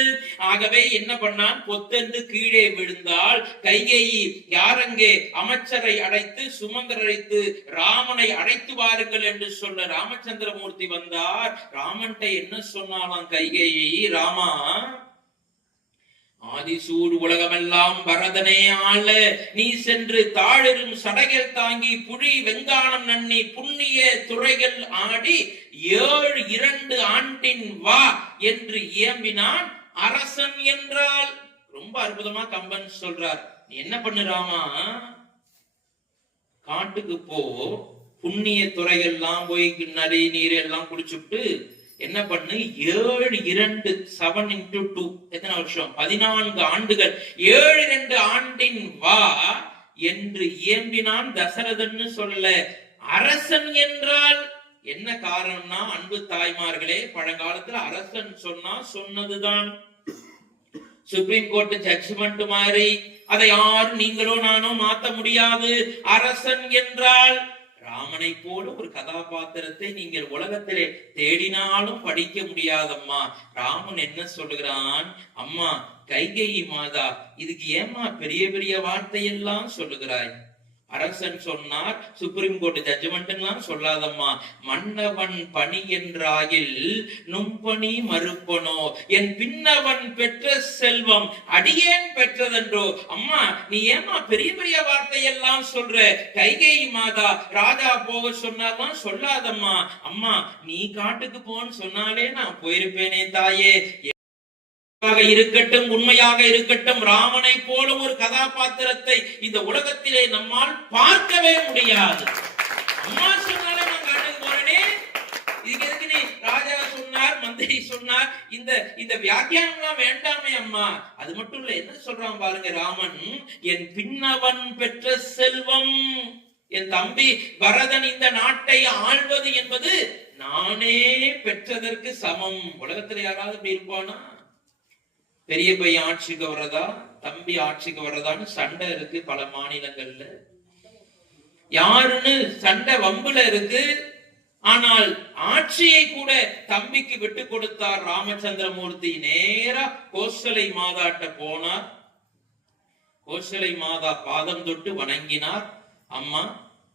ஆகவே என்ன பண்ணான்? பொத்தென்று கீழே விழுந்தால் கைகேயி, யாரங்கே அமைச்சரை அழைத்து சுமந்திரரைத்து ராமனை அழைத்து வாருங்கள் என்று சொல்ல ராமச்சந்திரமூர்த்தி வந்தார். ராமன்ட்ட என்ன சொன்னாலாம் கைகேயி? ராமா, ஆதிசூடு உலகமெல்லாம் பரதனே ஆள, நீ சென்று தாழரும் சடைகள் தாங்கி புழி வெங்கானம் நன்னி புண்ணிய துறைகள் ஆடி 7 ஆண்டின் வா என்று இயம்பினான். அரசன் என்றால் ரொம்ப அற்புதமா கம்பன் சொல்றார். நீ என்ன பண்ணு ராமா, காட்டுக்கு போ, புண்ணிய துறைகள்லாம் போய் நரி நீர் எல்லாம் குடிச்சுட்டு என்ன பண்ணு, 7 7 into 2 எத்தனை வருஷம்? 14 ஆண்டுகள். 7 ஆண்டின் வா என்று இயம்பினான். தசரதன்னு சொல்ல. அரசன் என்றால் என்ன காரணம்னா, அன்பு தாய்மார்களே, பழங்காலத்துல அரசன் சொன்னா சொன்னதுதான். சுப்ரீம் கோர்ட் ஜட்ஜ்மெண்ட் மாதிரி அதை யாரும் நீங்களோ நானோ மாத்த முடியாது. அரசன் என்றால் ராமனை போல ஒரு கதாபாத்திரத்தை நீங்கள் உலகத்திலே தேடினாலும் படிக்க முடியாதம்மா. ராமன் என்ன சொல்லுகிறான்? அம்மா கைகேயி மாதா, இதுக்கு ஏமா பெரிய பெரிய வார்த்தையெல்லாம் சொல்லுகிறாய்? அரசன் சொன்னார், சுப்ரீம் கோர்ட் ஜட்ஜ்மெண்ட் எல்லாம் சொல்லாதம்மா. மன்னவன் பணி என்றாயில் நும்பணி மறுப்பனோ, என் பின்னவன் பெற்ற செல்வம் அடியேன் பெற்றதென்றோ. அம்மா நீ ஏமா பெரிய பெரிய வார்த்தையெல்லாம் சொல்ற? கைகேயி மாதா, ராஜா போக சொன்னாதான் சொல்லாதம்மா. அம்மா நீ காட்டுக்கு போன்னு சொன்னாலே நான் போயிருப்பேனே தாயே. இருக்கட்டும், உண்மையாக இருக்கட்டும், ராமனை போல ஒரு கதாபாத்திரத்தை இந்த உலகத்திலே நம்மால் பார்க்கவே முடியாது. அம்மா சொன்னாலே நான் காட்டுக்கு போறேனே, இதுக்கு எதுக்கு நீ ராஜா சொன்னார் மந்திரி சொன்னார் இந்த வியாக்கியானம் வேண்டாமே அம்மா. அது மட்டும் இல்ல, என்ன சொல்றான் பாருங்க ராமன், என் பின்னவன் பெற்ற செல்வம், என் தம்பி பரதன் இந்த நாட்டை ஆள்வது என்பது நானே பெற்றதற்கு சமம். உலகத்துல யாராவது அப்படி இருப்பானா? பெரிய பையன் ஆட்சிக்கு வர்றதா, தம்பி ஆட்சிக்கு வர்றதான்னு சண்டை இருக்கு பல மாநிலங்கள்ல. யாருன்னு சண்டை வம்புல இருக்கு. ஆனால் ஆட்சியை கூட தம்பிக்கு விட்டு கொடுத்தார் ராமச்சந்திரமூர்த்தி. நேரா கோசலை மாதாட்ட போனார். கோசலை மாதா பாதம் தொட்டு வணங்கினார். அம்மா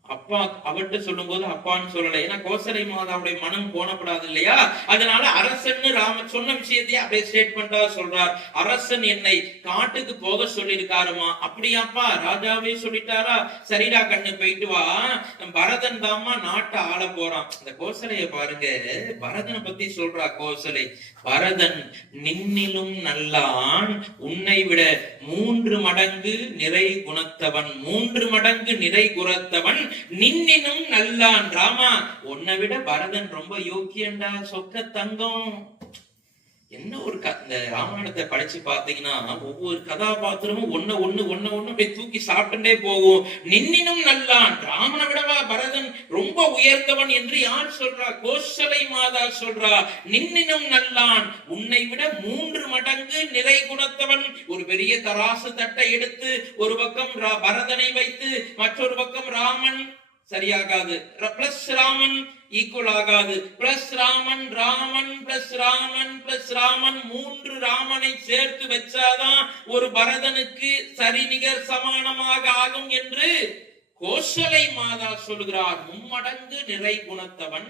அப்பா அவர்கிட்ட சொல்லும் போது அப்பான்னு சொல்லல. ஏன்னா கோசலை மாதாவுடைய மனம் கோணப்படாது இல்லையா? அதனால அரசன் ராமன் சொன்ன விஷயத்தையே அப்படியே ஸ்டேட்மெண்டா சொல்றார். அரசன் என்னை காட்டுக்கு போக சொல்லியிருக்காருமா. அப்படியாப்பா, ராஜாவே சொல்லிட்டாரா? சரிடா கண்ணு, போயிட்டு வா. பரதன் தாமா நாட்டை ஆள போறான். அந்த கோசலைய பாருங்க, பரதனை பத்தி சொல்றா கோசலை. பரதன் நின்னிலும் நல்லான், உன்னை விட 3 மடங்கு நிறை குணத்தவன், 3 மடங்கு நிறை குறத்தவன், நின்னினும் நல்லான். ராமா, உன்னை விட பரதன் ரொம்ப யோக்கியண்டா, சொக்க தங்கம். என்ன ஒரு இந்த ராமாயணத்தை படிச்சு பாத்தீங்கன்னா ஒவ்வொரு கதாபாத்திரமும் ஒண்ணு அப்படியே தூக்கி சாப்பிட்டுட்டே போகும். நின்னினும் நல்லான், ராமனை விடவா பரதன் ரொம்ப உயர்ந்தவன் என்று யார் சொல்றா? கோசலை மாதா சொல்றா. நின்னினும் நல்லான், உன்னை விட 3 மடங்கு நிறை குணத்தவன். ஒரு பெரிய தராசு தட்டை எடுத்து ஒரு பக்கம் பரதனை வைத்து மற்றொரு பக்கம் ராமன், சரியாகாது. பிளஸ் ராமன் ஈக்குவல் ஆகாது. Plus Raman, Raman plus Raman plus Raman, 3 ராமனை சேர்த்து வச்சாதான் ஒரு பரதனுக்கு சரிநிகர் சமானமாக ஆகும் என்று கோசலை மாதா சொல்கிறார். 3 மடங்கு நிறை குணத்தவன்.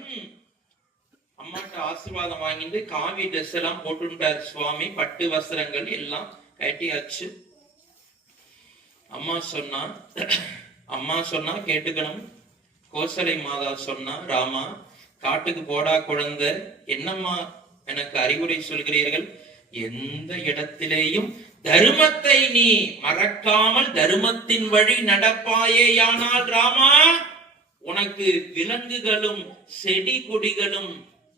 அம்மாட்ட ஆசீர்வாதம் வாங்கிட்டு காவி ட்ரெஸ் எல்லாம் போட்டுட்டார் சுவாமி. பட்டு வஸ்திரங்கள் எல்லாம் கட்டியாச்சு. அம்மா சொன்னா கேட்டுக்கணும். கோசலை மாதா சொன்னா, ராமா காட்டுக்கு போடா குழந்தை, என்னம்மா எனக்கு அறிவுரை சொல்கிறீர்கள்? எந்த இடத்திலேயும் தர்மத்தை நீ மறக்காமல் தர்மத்தின் வழி நடப்பாயேயானால் ராமா, உனக்கு விலங்குகளும் செடி கொடிகளும்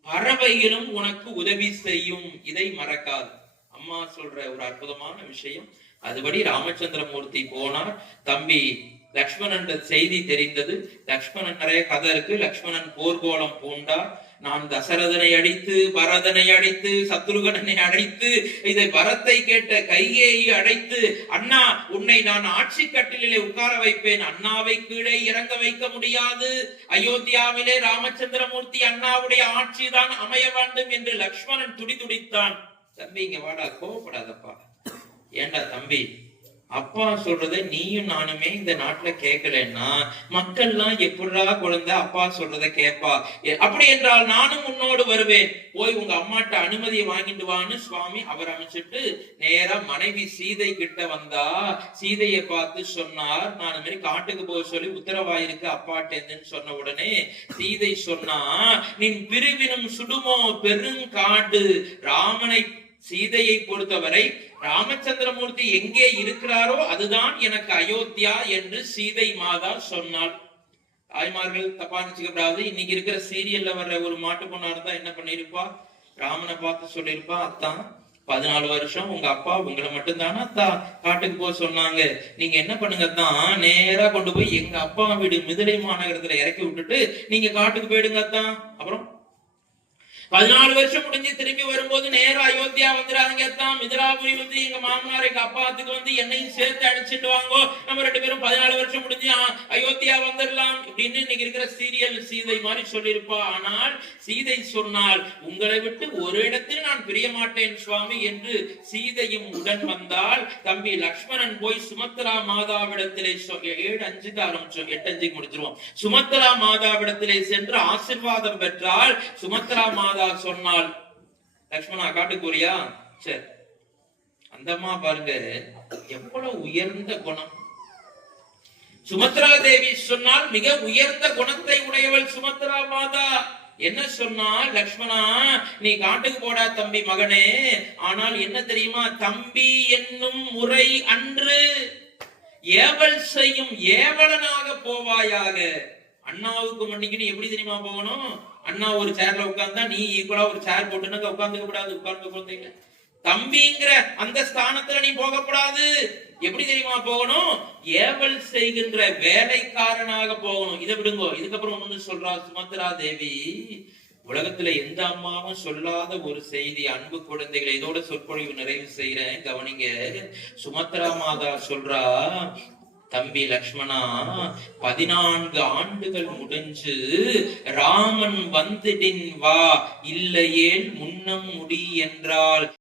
பறவைகளும் உனக்கு உதவி செய்யும். இதை மறக்காது. அம்மா சொல்ற ஒரு அற்புதமான விஷயம். அதுபடி ராமச்சந்திரமூர்த்தி போனார். தம்பி லக்ஷ்மணன் செய்தி தெரிந்தது. லக்ஷ்மணன் நிறைய கதை இருக்கு. லக்ஷ்மணன் போர்கோலம் பூண்டார். நான் தசரதனை அடித்து, பரதனை அடித்து, சத்ருகனை அடைத்து, இதை பரத்தை கேட்ட கைகேயை அடைத்து, அண்ணா உன்னை நான் ஆட்சி கட்டிலே உட்கார வைப்பேன், அண்ணாவை கீழே இறங்க வைக்க முடியாது, அயோத்தியாவிலே ராமச்சந்திரமூர்த்தி அண்ணாவுடைய ஆட்சி தான் அமைய வேண்டும் என்று லக்ஷ்மணன் துடித்தான். தம்பி இங்க வாடா, கோவப்படாதப்பா. ஏண்டா தம்பி, அப்பா சொல்றதை நீயும் நானுமே இந்த நாட்டுல கேட்கலன்னா மக்கள்லாம் எப்படா குழந்தை அப்பா சொல்றதை கேட்பா? அப்படி என்றால் நானும் உன்னோடு வருவேன், போய் உங்க அம்மாட்ட அனுமதியை வாங்கிட்டு வான்னு சுவாமி அவர் அமைச்சிட்டு நேரா மனைவி சீதை கிட்ட வந்தா. சீதையை பார்த்து சொன்னார், நான் மாதிரி காட்டுக்கு போக சொல்லி உத்தரவாயிருக்கு அப்பாட்டேன்னு சொன்ன உடனே சீதை சொன்னா, நின் பிரிவினும் சுடுமோ பெருங்காடு. ராமனை சீதையை பொறுத்தவரை ராமச்சந்திரமூர்த்தி எங்கே இருக்கிறாரோ அதுதான் எனக்கு அயோத்தியா என்று சீதை மாதா சொன்னாள். தாய்மார்கள் தப்பா நினைச்சுக்கப்படாது. இன்னைக்கு இருக்கிற சீரியல்ல வர்ற ஒரு மாட்டு பொண்ணா இருந்தா என்ன பண்ணிருப்பா? ராமனை பார்த்து சொல்லிருப்பா, அத்தான் 14 வருஷம் உங்க அப்பா உங்களை மட்டும் தானே அத்தா காட்டுக்கு போக சொன்னாங்க, நீங்க என்ன பண்ணுங்க தான், நேரா கொண்டு போய் எங்க அப்பா வீடு மிதிலை மாநகரத்துல இறக்கி விட்டுட்டு நீங்க காட்டுக்கு போயிடுங்க அத்தான். அப்புறம் 14 வருஷம் முடிஞ்சு திரும்பி வரும்போது நேரா அயோத்தியா வந்துடாதீங்க தான், மிதிராபுரி வந்து எங்க மாமனார் எங்க அப்பாத்துக்கு வந்து என்னையும் சேர்த்து அடிச்சுட்டு வாங்கோ, நம்ம 2 பேரும் 14 வருஷம் முடிஞ்சு அயோத்தியா வந்துடலாம் அப்படின்னு இன்னைக்கு இருக்கிற சீரியல் சீதை மாதிரி சொல்லியிருப்பா. ஆனால் சீதை சொன்னால், உங்களை விட்டு ஒரு இடத்தில் நான் பிரிய மாட்டேன் சுவாமி என்று சீதையும் உடன் வந்தால். தம்பி லக்ஷ்மணன் போய் சுமத்ரா மாதாவிடத்திலே 7:5க்கு ஆரம்பிச்சோம், 8:5க்கு முடிச்சிருவோம். சுமத்ரா மாதாவிடத்திலே சென்று ஆசீர்வாதம் பெற்றால். சுமத்ரா மாதா சொன்னால், லக்ஷ்மணா காட்டுக்கு போறியா? சரி. அந்த அம்மா பாருங்க எவ்வளவு உயர்ந்த குணம். சுமத்ரா தேவி சொன்னால் மிக உயர்ந்த குணத்தை உடையவள் சுமத்ரா மாதா. என்ன சொன்னால், லக்ஷ்மணா நீ காட்டுக்கு போடா தம்பி மகனே, ஆனால் என்ன தெரியுமா, தம்பி என்னும் முறை அன்று ஏவல் செய்யும் ஏவலனாக போவாயாக. அண்ணாவுக்கு மன்னிக்கணும் எப்படி தெரியுமா போகணும்? அண்ணா ஒரு சேர்ல உட்கார்ந்தா நீ ஈக்குவலா ஒரு சேர் போட்டுனாக்க உட்கார்ந்துக்க கூடாது. உட்கார்ந்து குழந்தைங்க தம்பிங்கிற அந்த ஸ்தானத்துல நீ போகக்கூடாது. எப்படி தெரியுமா போகணும்? ஏவல் செய்கின்ற வேலைக்காரனாக போகணும். இதை விடுங்கோ. இதுக்கப்புறம் ஒண்ணு சொல்றா சுமத்ரா தேவி, உலகத்துல எந்த அம்மாவும் சொல்லாத ஒரு செய்தி. அன்பு குழந்தைகளை, இதோட சொற்பொழிவு நிறைவு செய்யறேன், கவனிங்க. சுமத்ரா மாதா சொல்றா, தம்பி லக்ஷ்மணா 14 ஆண்டுகள் முடிஞ்சு ராமன் வந்துடின் வா, இல்லையேல் முன்னம் முடி என்றால்